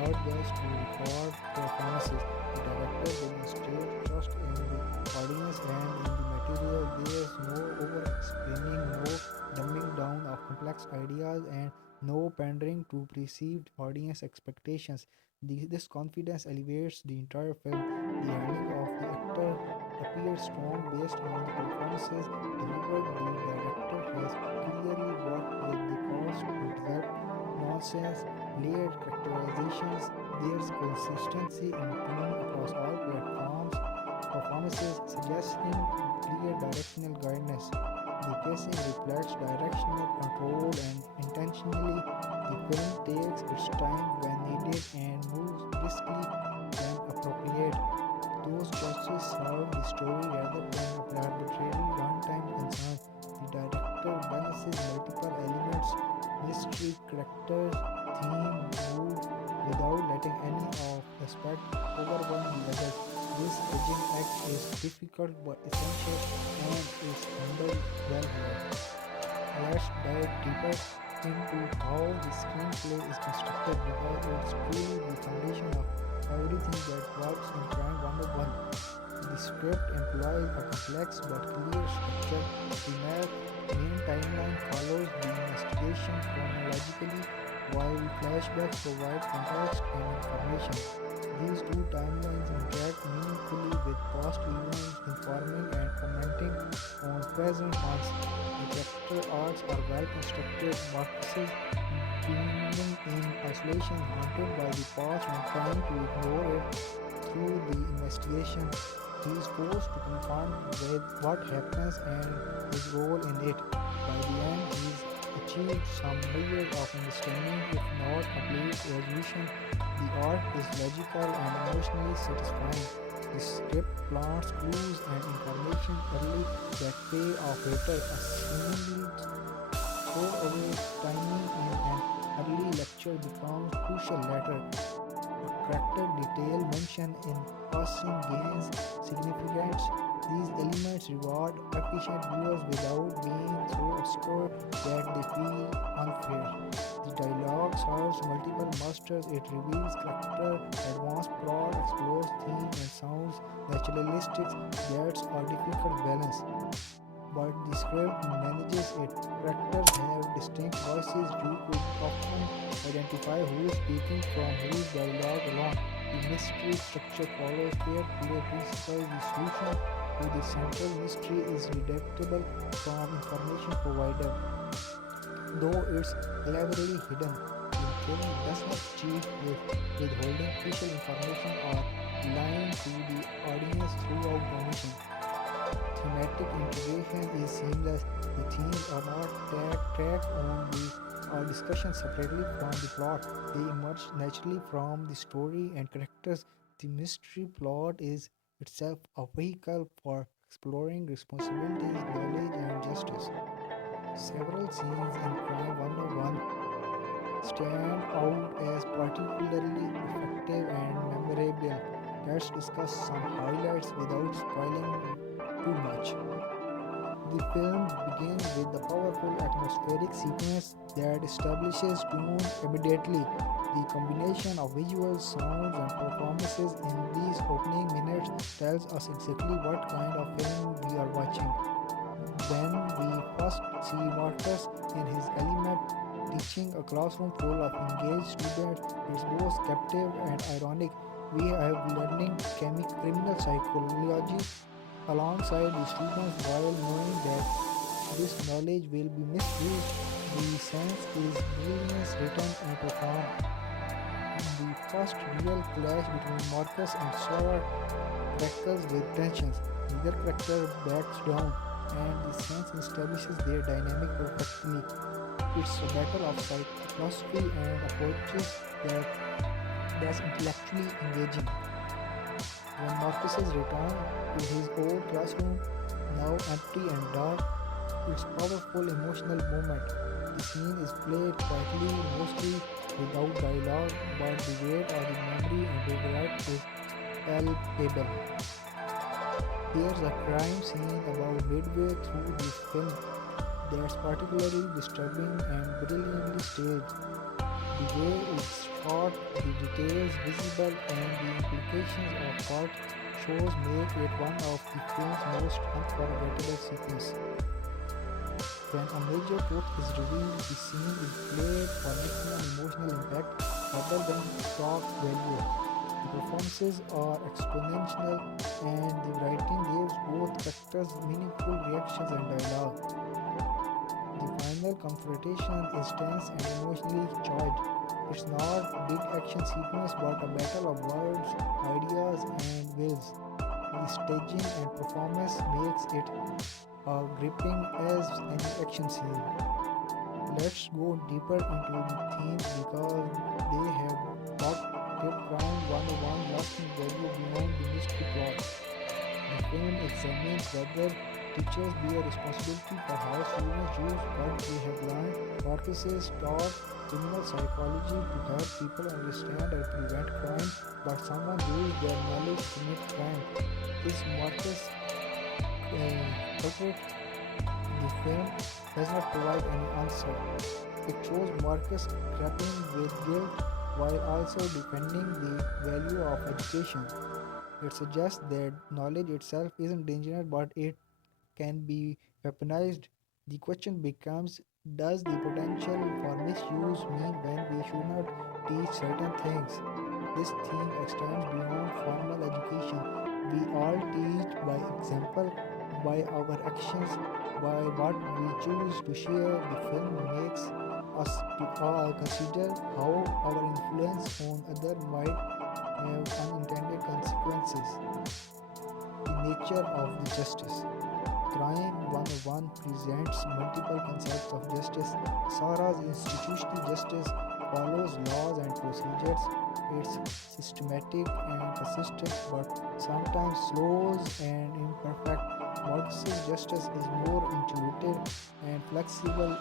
not just to record performances. The director demonstrates trust in the audience and in the material. There is no over-explaining, no dumbing down of complex ideas, and no pandering to perceived audience expectations. This confidence elevates the entire film. The handling of the actor appears strong based on the performances delivered. The director has clearly worked with the cast to develop nonsense, layered characterizations. There's consistency in tone across all performances, suggesting clear directional guidance. The pacing reflects directional control and intentionally. The film takes its time when needed and moves briskly when appropriate. Those choices serve the story rather than arbitrary runtime concerns. The director balances multiple elements, mystery, characters, theme, mood, without letting any of aspect overwhelm the others. This bridging act is difficult but essential and is handled well here. Let's dive deeper into how the screenplay is constructed because it's truly the foundation of everything that works in Crime 101. The script employs a complex but clear structure. The main timeline follows the investigation chronologically, while flashbacks provide context and information. These two timelines interact meaningfully with past events, informing and commenting on present ones. The character arcs are well constructed. Marcus's feeling in isolation, haunted by the past and trying to ignore it through the investigation. He is forced to confront with what happens and his role in it. By the end, he's achieved some measure of understanding, if not complete resolution. The arc is logical and emotionally satisfying. The script plants clues and information early that pay off later. A seemingly throwaway timing in an early lecture becomes crucial later. A character detail mentioned in passing gains significance. These elements reward efficient viewers without being so obscure that they feel unfair. The dialogue serves multiple masters, it reveals character, advanced plot, explores theme, and sounds naturalistic. That's a difficult balance, but the script manages it. Characters have distinct voices. You could often identify who is speaking from whose dialogue alone. The mystery structure follows clear principles. The solution to the central mystery is deductible from information provided, though it's elaborately hidden. The film does not cheat with withholding crucial information or lying to the audience throughout the mission. Thematic integration is seamless. The themes are not tracked on or discussed separately from the plot. They emerge naturally from the story and characters. The mystery plot is itself a vehicle for exploring responsibilities, knowledge, and justice. Several scenes in Crime 101 stand out as particularly effective and memorable. Let's discuss some highlights without spoiling too much. The film begins with a powerful atmospheric sequence that establishes tone immediately. The combination of visuals, sounds, and performances in these opening minutes tells us exactly what kind of film we are watching. When we first see Marcus in his element teaching a classroom full of engaged students, it's both captive and ironic. We have learning criminal psychology alongside the students while knowing that this knowledge will be misused. The sense is brilliance written and performed. The first real clash between Marcus and Sarah crackles with tensions. Neither character backs down, and the sense establishes their dynamic perfectly. It's a battle of philosophy and approaches that's intellectually engaging. When Marcus's return to his old classroom, now empty and dark, it's a powerful emotional moment. The scene is played quietly, mostly without dialogue, but the weight of the memory and regret is palpable. There's a crime scene about midway through the film that's particularly disturbing and brilliantly staged. The way it's shot, the details visible, and the implications of art shows make it one of the film's most unforgettable sequences. When a major truth is revealed, the scene is played for maximum emotional impact rather than shock value. The performances are exponential, and the writing gives both characters meaningful reactions and dialogue. The final confrontation is tense and emotionally charged. It's not big action sequence but a battle of words, ideas, and wills. The staging and performance makes it gripping as any action scene. Let's go deeper into the themes because they have what give Crime 101 lasting value beyond the mystery plot. The film examines whether teachers bear responsibility for how students use what they have learned. Marcus taught criminal psychology to help people understand and prevent crime, but someone used their knowledge to commit crime. Is Marcus culprit? The film does not provide any answer. It shows Marcus grappling with guilt while also defending the value of education. It suggests that knowledge itself isn't dangerous but it can be weaponized. The question becomes, does the potential for misuse mean when we should not teach certain things? This theme extends beyond formal education. We all teach by example, by our actions, by what we choose to share. The film makes us to consider how our influence on others might have unintended consequences. The nature of the justice. Crime 101 presents multiple concepts of justice. Sarah's institutional justice follows laws and procedures. It's systematic and consistent, but sometimes slow and imperfect. Marx's justice is more intuitive and flexible,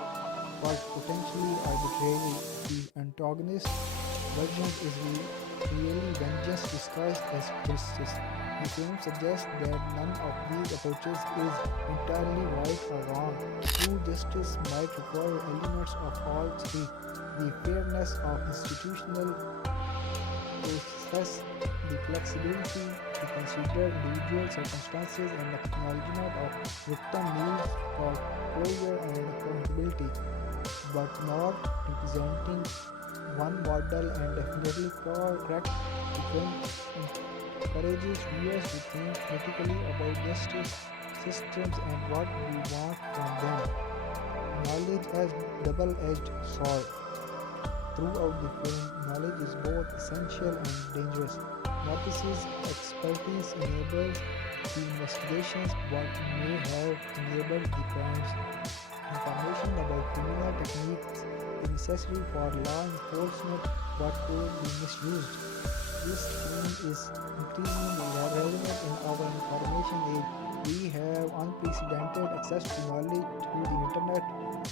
but potentially arbitrary. The antagonist version is really vengeance disguised as justice. The film suggests that none of these approaches is entirely right or wrong. True justice might require elements of all three: the fairness of institutional process, the flexibility to consider individual circumstances, and acknowledgement of victim needs for closure and accountability, but not representing one model and definitely correct. The film encourages viewers to think critically about justice systems and what we want from them. Knowledge as double-edged sword. Throughout the film, knowledge is both essential and dangerous. Notice's expertise enables the investigations but may have enabled the crimes. Information about criminal techniques is necessary for law enforcement but could be misused. This theme is increasingly relevant in our information age. We have unprecedented access to knowledge through the internet,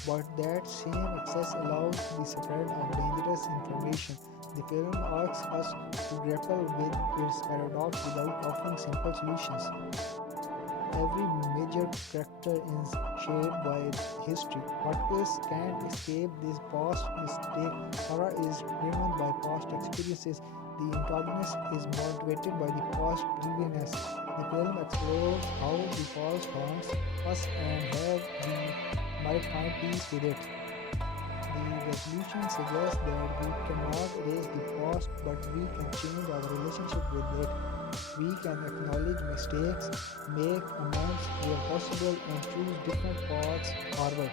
but that same access allows the spread of dangerous information. The film asks us to grapple with its paradox without offering simple solutions. Every major character is shaped by history. Marcus can't escape this past mistake. Sarah is driven by past experiences. The antagonist is motivated by the past grievances. The film explores how the past haunts us and how we might find peace with it. The resolution suggests that we cannot erase the past, but we can change our relationship with it. We can acknowledge mistakes, make amends where possible, and choose different paths forward.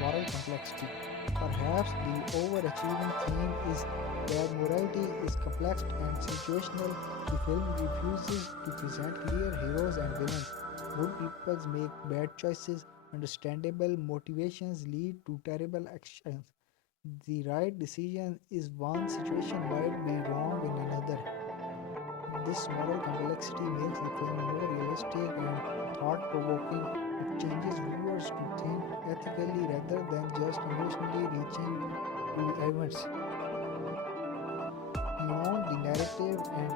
Moral complexity. Perhaps the overachieving theme is that morality is complex and situational. The film refuses to present clear heroes and villains. Good people make bad choices. Understandable motivations lead to terrible actions. The right decision is one situation might be wrong in another. This moral complexity makes the film more realistic and thought-provoking. It changes viewers to think ethically rather than just emotionally reaching to events. Beyond the narrative and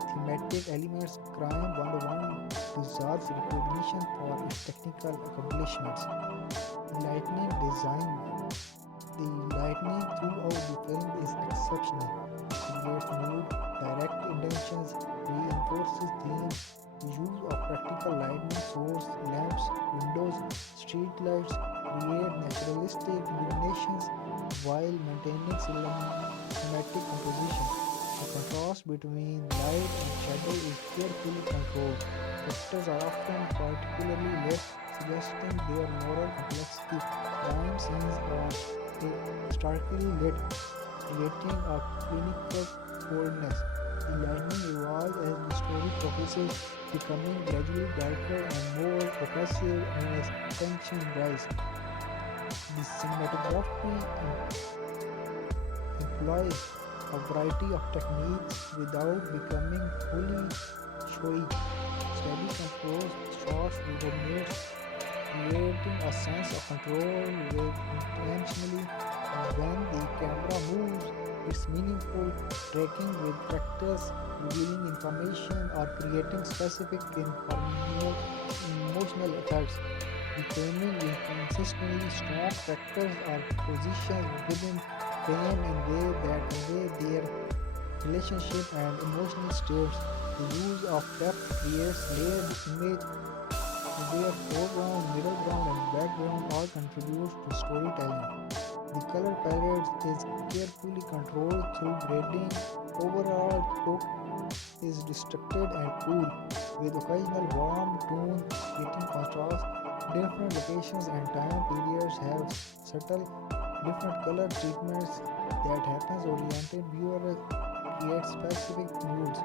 thematic elements, Crime 101 deserves recognition for its technical accomplishments. Lightning design. The lightning throughout the film is exceptional. It creates mood, direct intentions, reinforces themes. The use of practical lighting source, lamps, windows, street lights create naturalistic illuminations while maintaining cinematic composition. The contrast between light and shadow is carefully controlled. Characters are often particularly lit, suggesting their moral complexity. Crime scenes are starkly lit, creating a clinical coldness. The lighting evolves as the story progresses, becoming gradually darker and more oppressive as tension rises. The cinematography employs a variety of techniques without becoming fully showy. Steady composed shots dominate, creating a sense of control with intentionally. When the camera moves, it's meaningful, tracking with characters, revealing information, or creating specific emotional effects. The framing is consistently strong. Characters are positioned within frame in ways that convey their relationship and emotional states. The use of depth creates layered image where foreground, middle ground, and background all contribute to storytelling. The color palette is carefully controlled through grading. Overall look is distracted and cool, with occasional warm tone creating contrast. Different locations and time periods have subtle different color treatments that happens oriented viewer creates specific moods.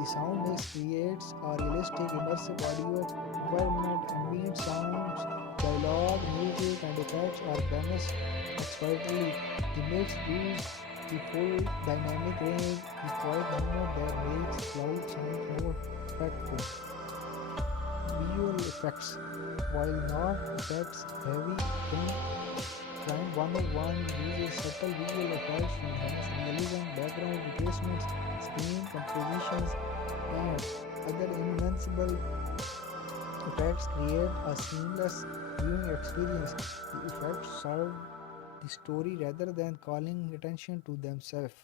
The sound mix creates a realistic immersive audio environment, ambient sounds, dialogue, music, and effects are balanced expertly. The mix gives the full dynamic range, the quiet moment that makes loud sounds more impactful. Visual effects. While not effects heavy, Crime 101 uses subtle visual effects to enhance realism, background replacements, screen compositions, and other invincible effects create a seamless viewing experience. The effects serve the story rather than calling attention to themselves.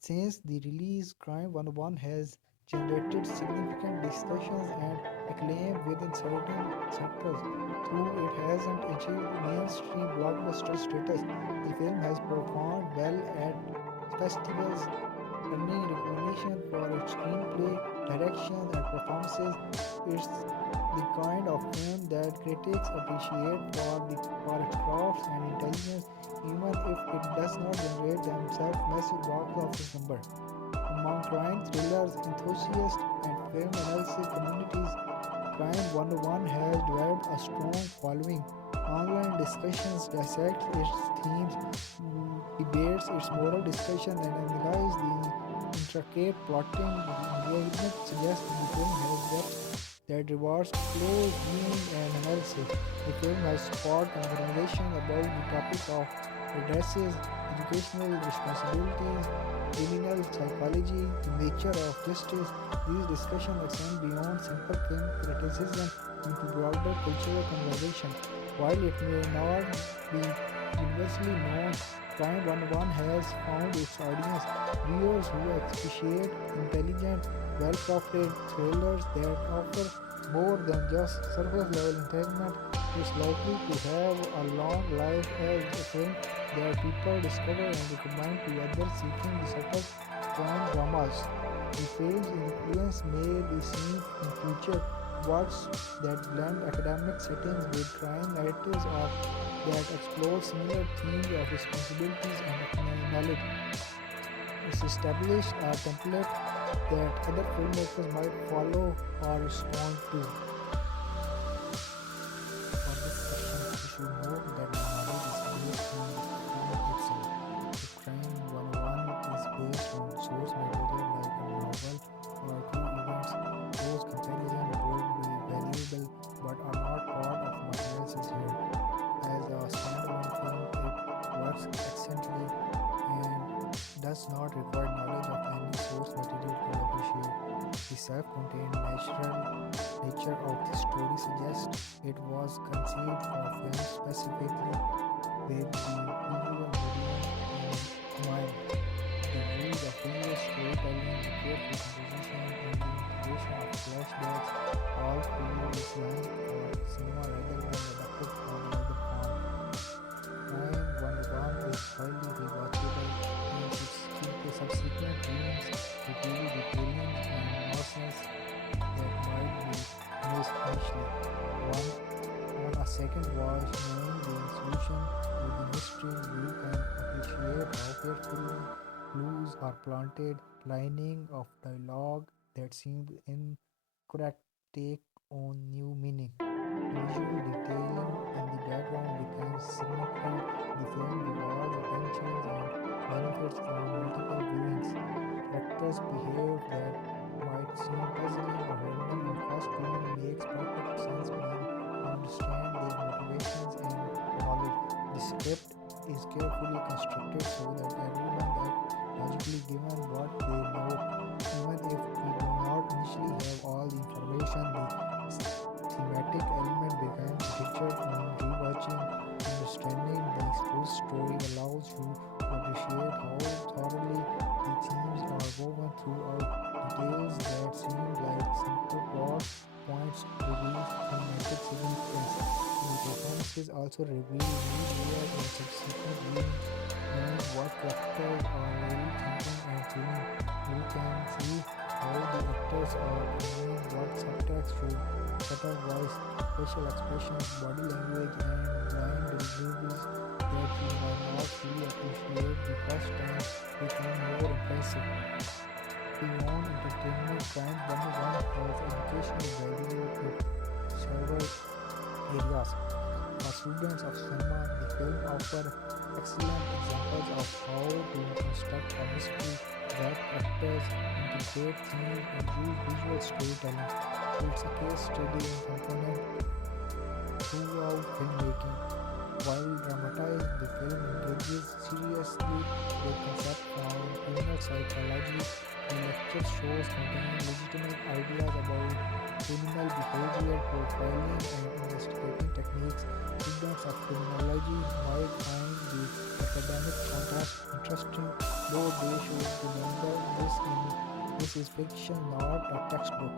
Since the release, Crime 101 has generated significant discussions and acclaim within certain sectors. Though it hasn't achieved mainstream blockbuster status, the film has performed well at festivals, earning recognition for its screenplay, direction, and performances. It's the kind of film that critics appreciate for its crafts and intelligence, even if it does not generate themselves massive box office number. Among crime thrillers enthusiasts and film analysis communities, Crime 101 has developed a strong following. Online discussions dissect its themes, debates its moral discussion, and analyze the intricate plotting. Engagement suggests the film has depth that rewards close viewing and analysis. The film has sparked conversation about the topic of addresses educational responsibilities, criminal psychology, the nature of justice. These discussions extend beyond simple film criticism into broader cultural conversation. While it may not be universally known, Crime 101 has found its audience, viewers who appreciate intelligent, well-crafted thrillers that offer more than just surface-level entertainment. It's likely to have a long life as a film that people discover and recommend to others seeking the subtle crime dramas. The film's influence may be seen in future works that blend academic settings with crime narratives or that explore similar themes of responsibilities and knowledge. It's established a template that other filmmakers might follow or respond to. For this section, you should note that the knowledge is based on the film itself. The Crime 101 is based on source material like a novel or true events. Those comparisons would be valuable but are not part of my analysis here. As a standalone film, it works excellently and does not require knowledge of any source material to appreciate. The self-contained natural nature of the story suggests it was conceived for film specifically with the visual medium in mind. The use of visual storytelling, the careful composition, and the integration of flashbacks all feel designed for cinema rather than adapted from another form. Crime 101 is highly rewatchable in its subsequent viewings, reveal detailings and nuances that might be missed initially. On a second watch, knowing the solution to the mystery, you can appreciate how carefully clues are planted, lining of dialogue that seemed incorrect take on new meaning. Visual detailing in the background becomes significant. The film rewards attention and benefits from multiple viewings. Characters behave that might seem puzzling or random on first viewing makes perfect sense when you understand their motivations and knowledge. The script is carefully constructed so that everyone that logically given what they know, even if we do not initially have all the information. The thematic element becomes richer on rewatching. Understanding the full story allows you to appreciate how thoroughly the themes are woven throughout. Details that seem like simple plot points reveal thematic significance. The performances also reveal new layers in subsequent viewing, knowing what characters are really thinking and feeling. You can see how the actors are conveying what subtext through subtle voice, facial expressions, body language, and line deliveries. that you might not fully appreciate the first time become more impressive. Beyond entertainment, Crime 101 has educational value in several areas. For students of cinema, the film offers excellent examples of how to construct a mystery, wrap characters, integrate themes, and use visual storytelling. It's a case study in component throughout filmmaking. While dramatized, the film engages seriously with concepts from criminal psychology. The lecture shows contain legitimate ideas about criminal behavior, profiling, and investigating techniques. Students of criminology might find the academic contrast interesting, though they should remember this is fiction, not a textbook.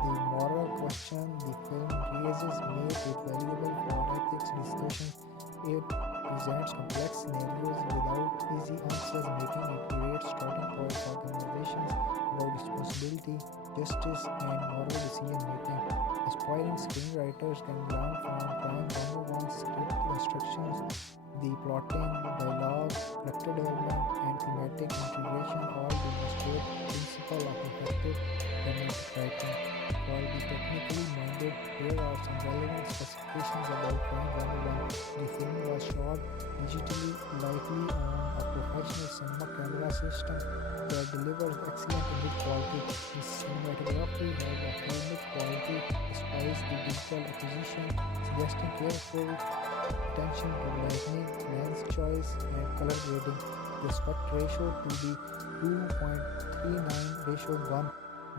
The moral question the film raises make it valuable for ethics discussions. It presents complex scenarios without easy answers, making it a great starting point for conversations about responsibility, justice, and moral decision making. Aspiring screenwriters can learn from Crime 101 script instructions, the plotting, dialogue, character development, and thematic integration all demonstrate principle of effective dramatic writing. For the technically minded, here are some relevant specifications about Crime 101. The film was shot digitally, likely on a professional cinema camera system that delivers excellent image quality. The cinematography has a filmic quality despite the digital acquisition, suggesting careful attention to lighting, lens choice, and color grading. The aspect ratio to be 2.39 ratio 1,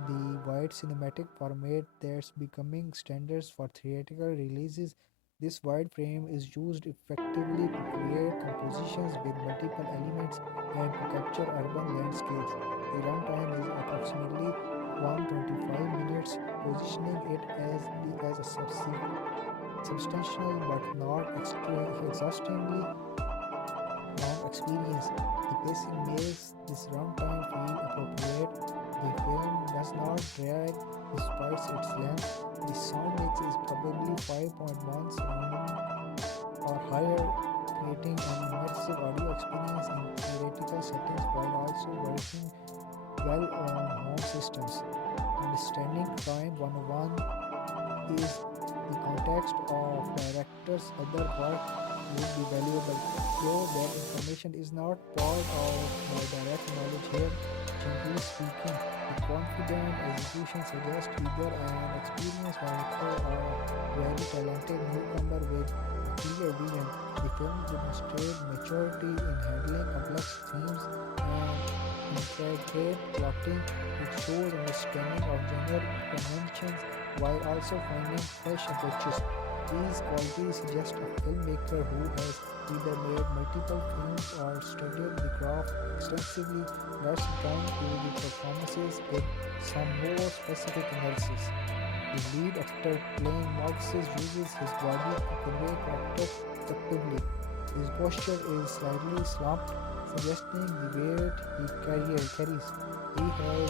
the wide cinematic format that's becoming standards for theatrical releases. This wide frame is used effectively to create compositions with multiple elements and to capture urban landscapes. The runtime is approximately 125 minutes, positioning it as a substantial but not exhaustingly long experience. The pacing makes this runtime feel appropriate. The film does not drag despite its length. The sound mix is probably 5.1 sound or higher, creating an immersive audio experience in theatrical settings while also working well on home systems. Understanding Crime 101 is the context of director's other work would be valuable, though that information is not part of my direct knowledge here. Generally speaking, the confident execution suggests either an experienced director or a very talented newcomer with a clear vision. The film demonstrates maturity in handling complex themes and intricate plotting. It shows understanding of genre conventions while also finding fresh approaches. These qualities suggest a filmmaker who has either made multiple films or studied the craft extensively. Let's return to the performances with some more specific analysis. The lead actor playing Marxus uses his body to convey character effectively. His posture is slightly slumped, suggesting the weight he carries. He has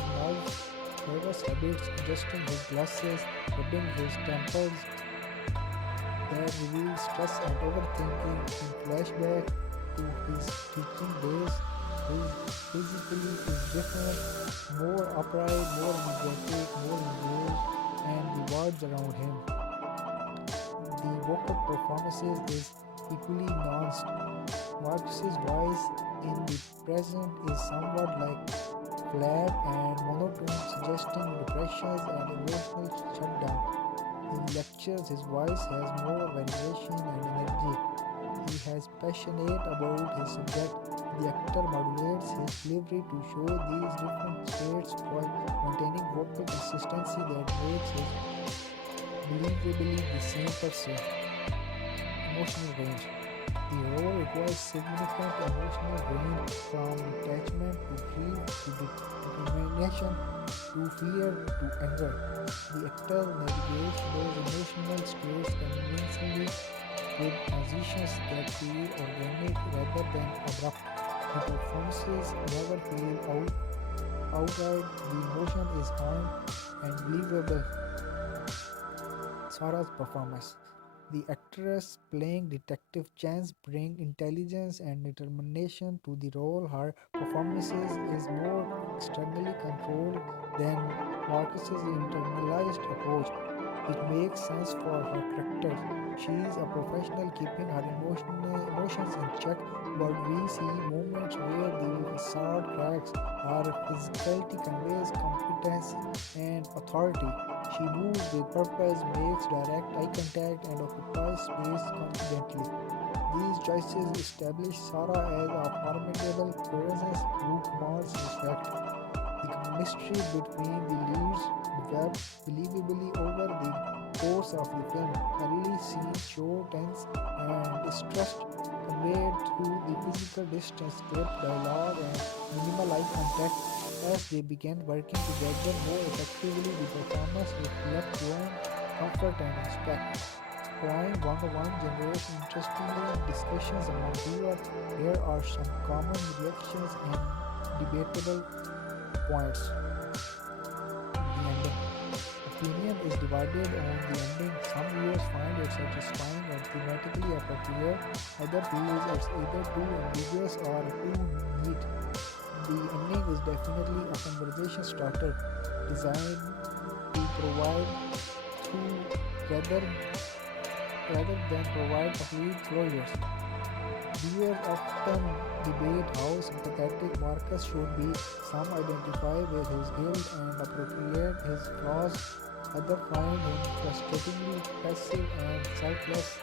nervous habits, adjusting his glasses, rubbing his temples, that reveals stress and overthinking. In flashback to his teaching days, his physically is different, more upright, more energetic, more engaged, and the words around him. The vocal performances is equally nuanced. Marcus's voice in the present is somewhat like flat and monotone, suggesting depressions and emotional shutdown. In lectures, his voice has more variation and energy. He is passionate about his subject. The actor modulates his delivery to show these different states while maintaining vocal consistency that makes him believably the same person. Emotional range. The role requires significant emotional range from detachment to grief to determination to fear to anger. The actor navigates those emotional states convincingly with transitions that feel organic rather than abrupt. The performances never feel outright, the emotion is earned and believable. Sarah's performance. The actress playing Detective Chance brings intelligence and determination to the role. Her performances is more externally controlled than Marcus's internalized approach, which makes sense for her character. She is a professional keeping her emotions in check, but we see moments where the facade cracks. Her physicality conveys competence and authority. She moves with purpose, makes direct eye contact, and occupies space confidently. These choices establish Sarah as a formidable presence who commands respect. The chemistry between the leads develops believably over the course of the film. Early scenes show tense and distrust conveyed through the physical distance, script, dialogue, and minimal eye contact. As they began working together more effectively, the performance reflects growing comfort and respect. Crime 101 generates interestingly discussions among viewers. Here are some common reactions and debatable points. The ending. Opinion is divided on the ending. Some viewers find it satisfying and thematically appropriate. Others feel it's either too ambiguous or too neat. The ending is definitely a conversation starter designed to provide through rather, rather than provide complete closures. Viewers often debate how sympathetic Marcus should be. Some identify with his guilt and appropriate his flaws. Others find him frustratingly passive and selfless.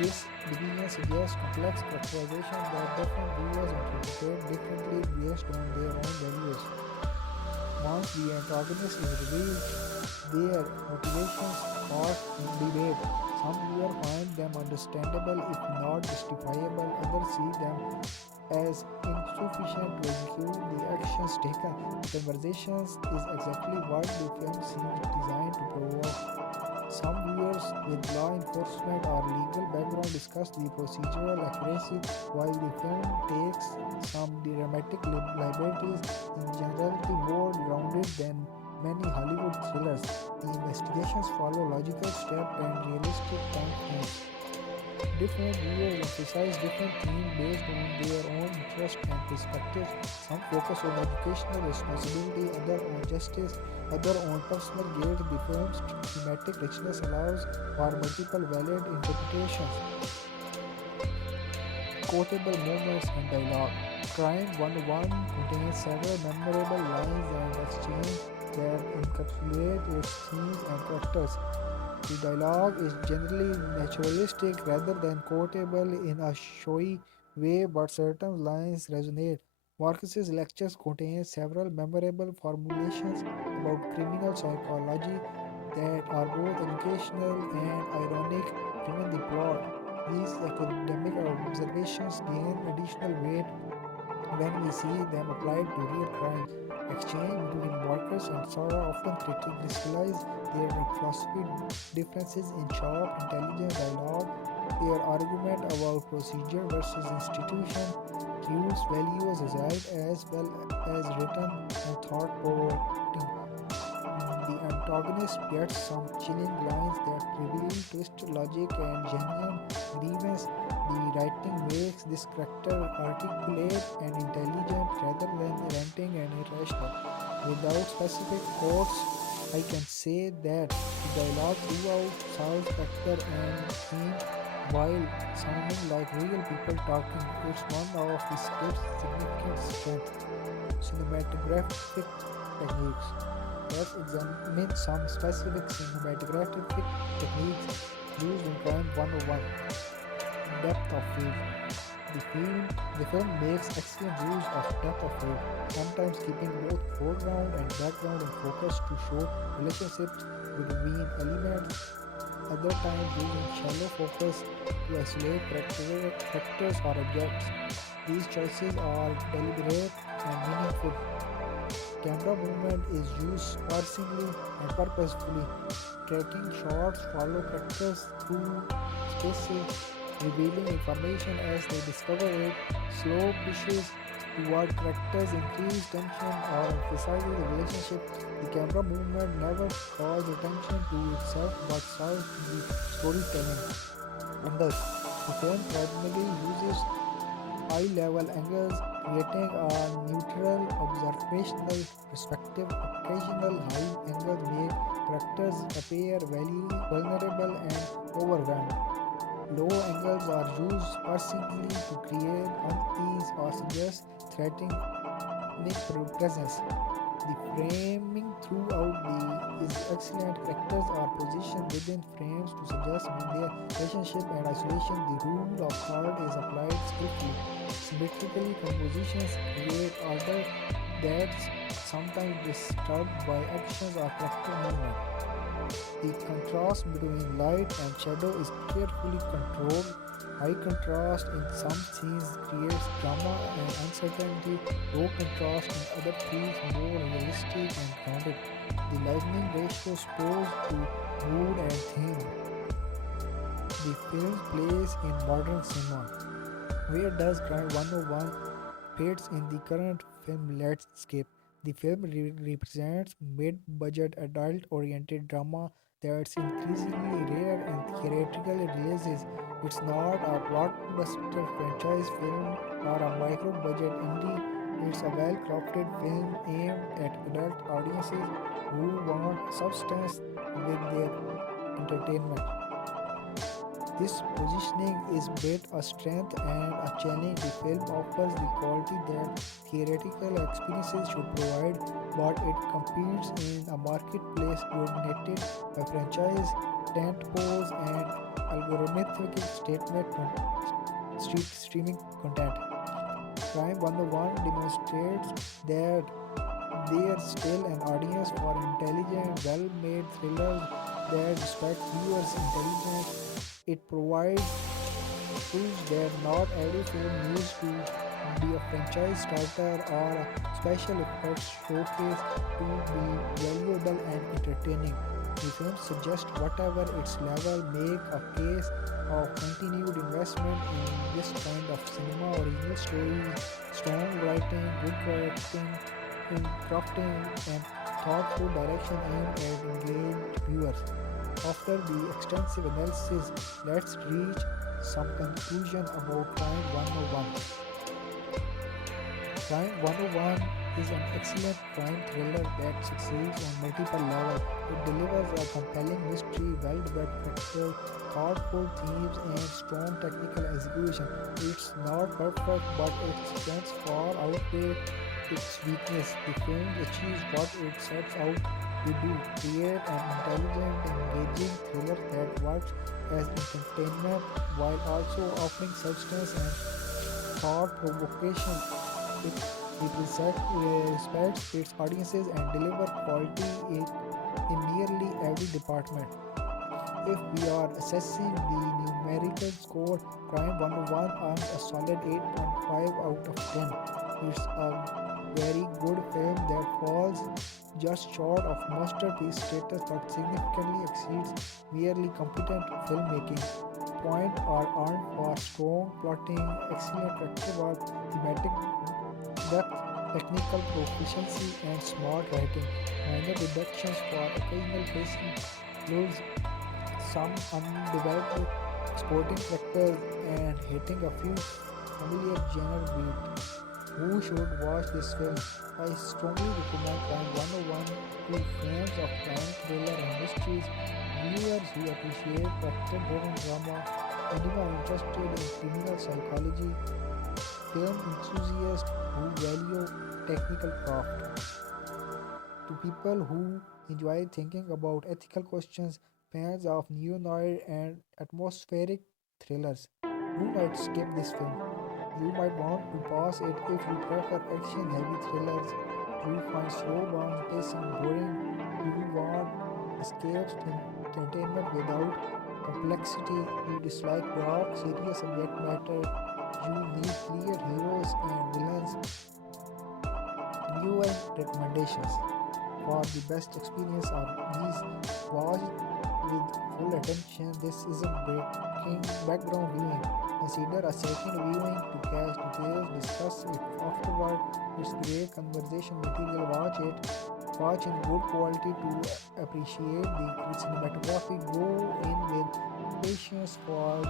This division suggests complex characterization that different viewers interpret differently based on their own values. Once the antagonist is revealed, their motivations spark debate. Some viewers find them understandable if not justifiable, others see them as insufficient to include the actions taken. Conversations is exactly what the film seems designed to provoke. Some viewers with law enforcement or legal background discuss the procedural accuracy, while the film takes some dramatic liberties, in generality more grounded than many Hollywood thrillers. The investigations follow logical steps and realistic time frames. Different viewers emphasize different themes based on their own interests and perspectives. Some focus on educational responsibility, others on justice, others on personal guilt. The film's thematic richness allows for multiple valid interpretations. Quotable moments and dialogue. Crime 101 contains several memorable lines and exchanges that encapsulate its themes and characters. The dialogue is generally naturalistic rather than quotable in a showy way, but certain lines resonate. Marcus's lectures contain several memorable formulations about criminal psychology that are both educational and ironic, given the plot. These academic observations gain additional weight when we see them applied to real crime. Exchange between Marcus and Sarah often crystallize their philosophy differences in sharp, intelligent dialogue. Their argument about procedure versus institution cues values aside as well as written and thought-provoking. The antagonist gets some chilling lines that reveal twisted logic and genuine grievance. The writing makes this character articulate and intelligent rather than ranting and irrational. Without specific quotes, I can say that the dialogue throughout solves character and theme while sounding like real people talking. It's one of the script's significant strengths. Cinematographic techniques. Let's examine some specific cinematographic techniques used in Crime 101. Depth of field. The film makes excellent use of depth of field, sometimes keeping both foreground and background in focus to show relationships between elements, other times using shallow focus to isolate characters or objects. These choices are deliberate and meaningful. Camera movement is used sparsely and purposefully. Tracking shots follow characters through spaces, revealing information as they discover it. Slow pushes toward characters increase tension or emphasizes the relationship The camera movement never calls attention to itself but serves the storytelling angles. The film primarily uses high-level angles, creating a neutral observational perspective. Occasional high angles make characters appear vulnerable and overwhelmed. Low angles are used sparsely to create unease or suggest threatening presence. The framing throughout is excellent. Characters are positioned within frames to suggest their relationship and isolation. The rule of third is applied skillfully. Symmetrically, compositions create order that's sometimes disturbed by actions or character movement. The contrast between light and shadow is carefully controlled. High contrast in some scenes creates drama and uncertainty. Low contrast in other feels more realistic and grounded. The lighting ratio spoils to mood and theme. The film's place in modern cinema. Where does Crime 101 fits in the current film landscape? The film represents mid-budget adult-oriented drama that's increasingly rare in theatrical releases. It's not a blockbuster franchise film or a micro-budget indie. It's a well-crafted film aimed at adult audiences who want substance with their entertainment. This positioning is both a strength and a challenge. The film offers the quality that theoretical experiences should provide, but it competes in a marketplace dominated by franchise, tentpoles, and algorithmic streaming content. Crime 101 demonstrates that there's still an audience for intelligent, well-made thrillers that respect viewers' intelligence. It provides proves that not every film needs to be a franchise starter or a special effects showcase to be valuable and entertaining. The film suggests whatever its level make a case of continued investment in this kind of cinema, original stories, strong writing, good crafting, and thoughtful direction aimed at engaged viewers. After the extensive analysis, let's reach some conclusion about Crime 101. Crime 101 is an excellent crime thriller that succeeds on multiple levels. It delivers a compelling mystery, well-developed characters, thoughtful themes, and strong technical execution. It's not perfect, but its strengths far outweigh its weakness. The film achieves what it sets out to do: create an intelligent, engaging thriller that works as entertainment while also offering substance and thought provocation. It respects its audiences and delivers quality in nearly every department. If we are assessing the numerical score, Crime 101 earns a solid 8.5 out of 10. It's a very good film that falls just short of masterpiece status but significantly exceeds merely competent filmmaking. Points are earned for strong plotting, excellent character work, thematic depth, technical proficiency, and smart writing. Minor deductions for occasional pacing flaws, some undeveloped sporting characters, and hitting a few familiar genre beats. Who should watch this film? I strongly recommend Crime 101 to fans of crime, thriller, and mysteries, viewers who appreciate character-driven drama, anyone interested in criminal psychology, film enthusiasts who value technical craft. To people who enjoy thinking about ethical questions, fans of neo-noir and atmospheric thrillers, you might skip this film. You might want to pause it if you prefer action-heavy thrillers. You find slow burn pacing boring. You want escapes entertainment without complexity. You dislike dark, serious subject matter. You need clear heroes and villains. Viewing recommendations for the best experience of these watched with full attention. This isn't breaking background viewing. Consider a second viewing to catch details, discuss it afterward. It's great conversation material. Watch it watch in good quality to appreciate the cinematography. Go in with patience for the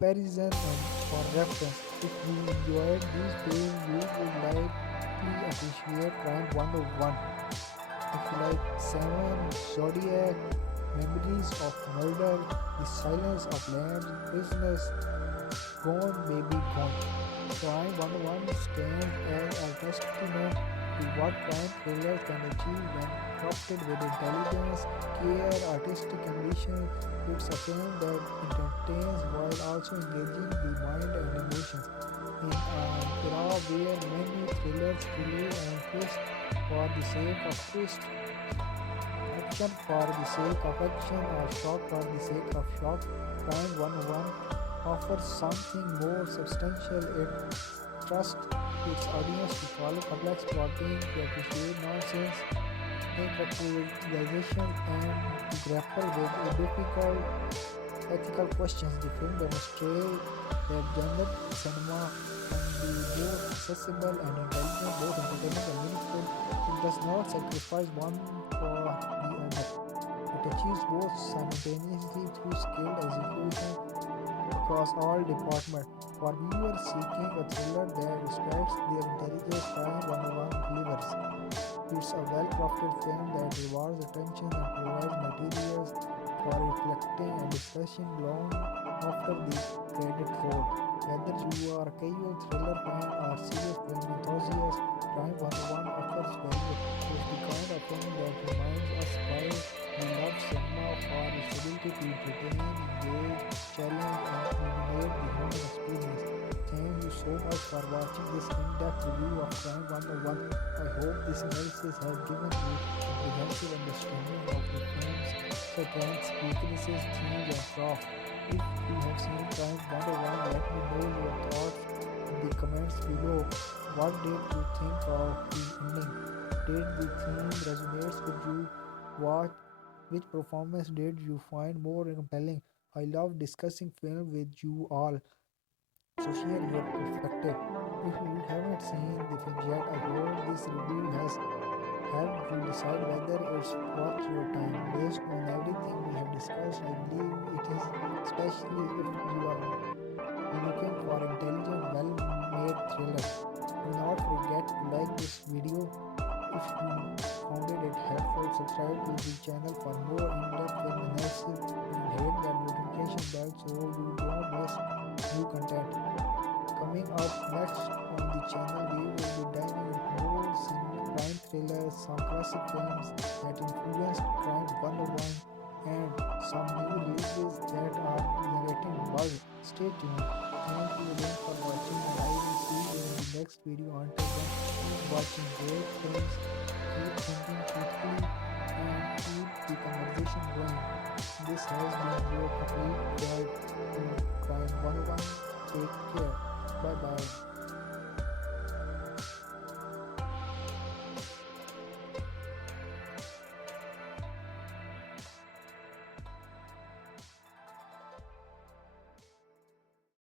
comparison and for reference. If you enjoyed this page, you would likely appreciate Crime 101. If you like Seven, Zodiac, Memories of Murder, The Silence of Lambs, Prisoners, Gone Baby Gone. Crime 101 stands as a testament to what crime thrillers can achieve when crafted with intelligence, care, artistic ambition. It's a film that entertains while also engaging the mind and emotions. In an era where many thrillers rely on twist for the sake of twist, action for the sake of action, or shock for the sake of shock, Crime 101 offers something more substantial. It trusts its audience to follow complex plotting, to appreciate nonsense, characterization, and to grapple with difficult ethical questions. The film demonstrates that genre cinema can be both accessible and intelligent, both entertaining and meaningful. It does not sacrifice one for the other. It achieves both simultaneously through skilled execution across all departments. For viewers seeking a thriller that respects their intelligence, Crime 101 delivers. It's a well-crafted film that rewards attention and provides materials for reflecting and discussing long after the credit roll. Whether you are a casual thriller fan or serious film enthusiast, Crime 101 offers value. It's the kind of film that reminds us why we love cinema, for its ability to entertain, engage, challenge, and illuminate the human experience. Thank you so much for watching this in-depth review of Crime 101. I hope this analysis has given you a comprehensive understanding of the film's strengths, weaknesses, themes, and craft. If you have seen Crime 101, let me know your thoughts in the comments below. What did you think of the ending? Did the theme resonate with you? Which performance did you find more compelling? I love discussing film with you all. So share your perspective. If you haven't seen the film yet, I hope this review has helped you decide whether it's worth your time. Based on everything we have discussed, I believe it is, especially if you are looking for intelligent, well-made thriller. Do not forget to like this video if you found it helpful. Subscribe to the channel for more in-depth film analysis and hit that notification bell so you don't miss new content. Coming up next on the channel, we will be diving into more crime thrillers, some classic films that influenced Crime 101, and some new releases that are generating buzz. Stay tuned. Thank you again for watching, and I will see you in the next video. Until then, keep watching great films, keep thinking, keep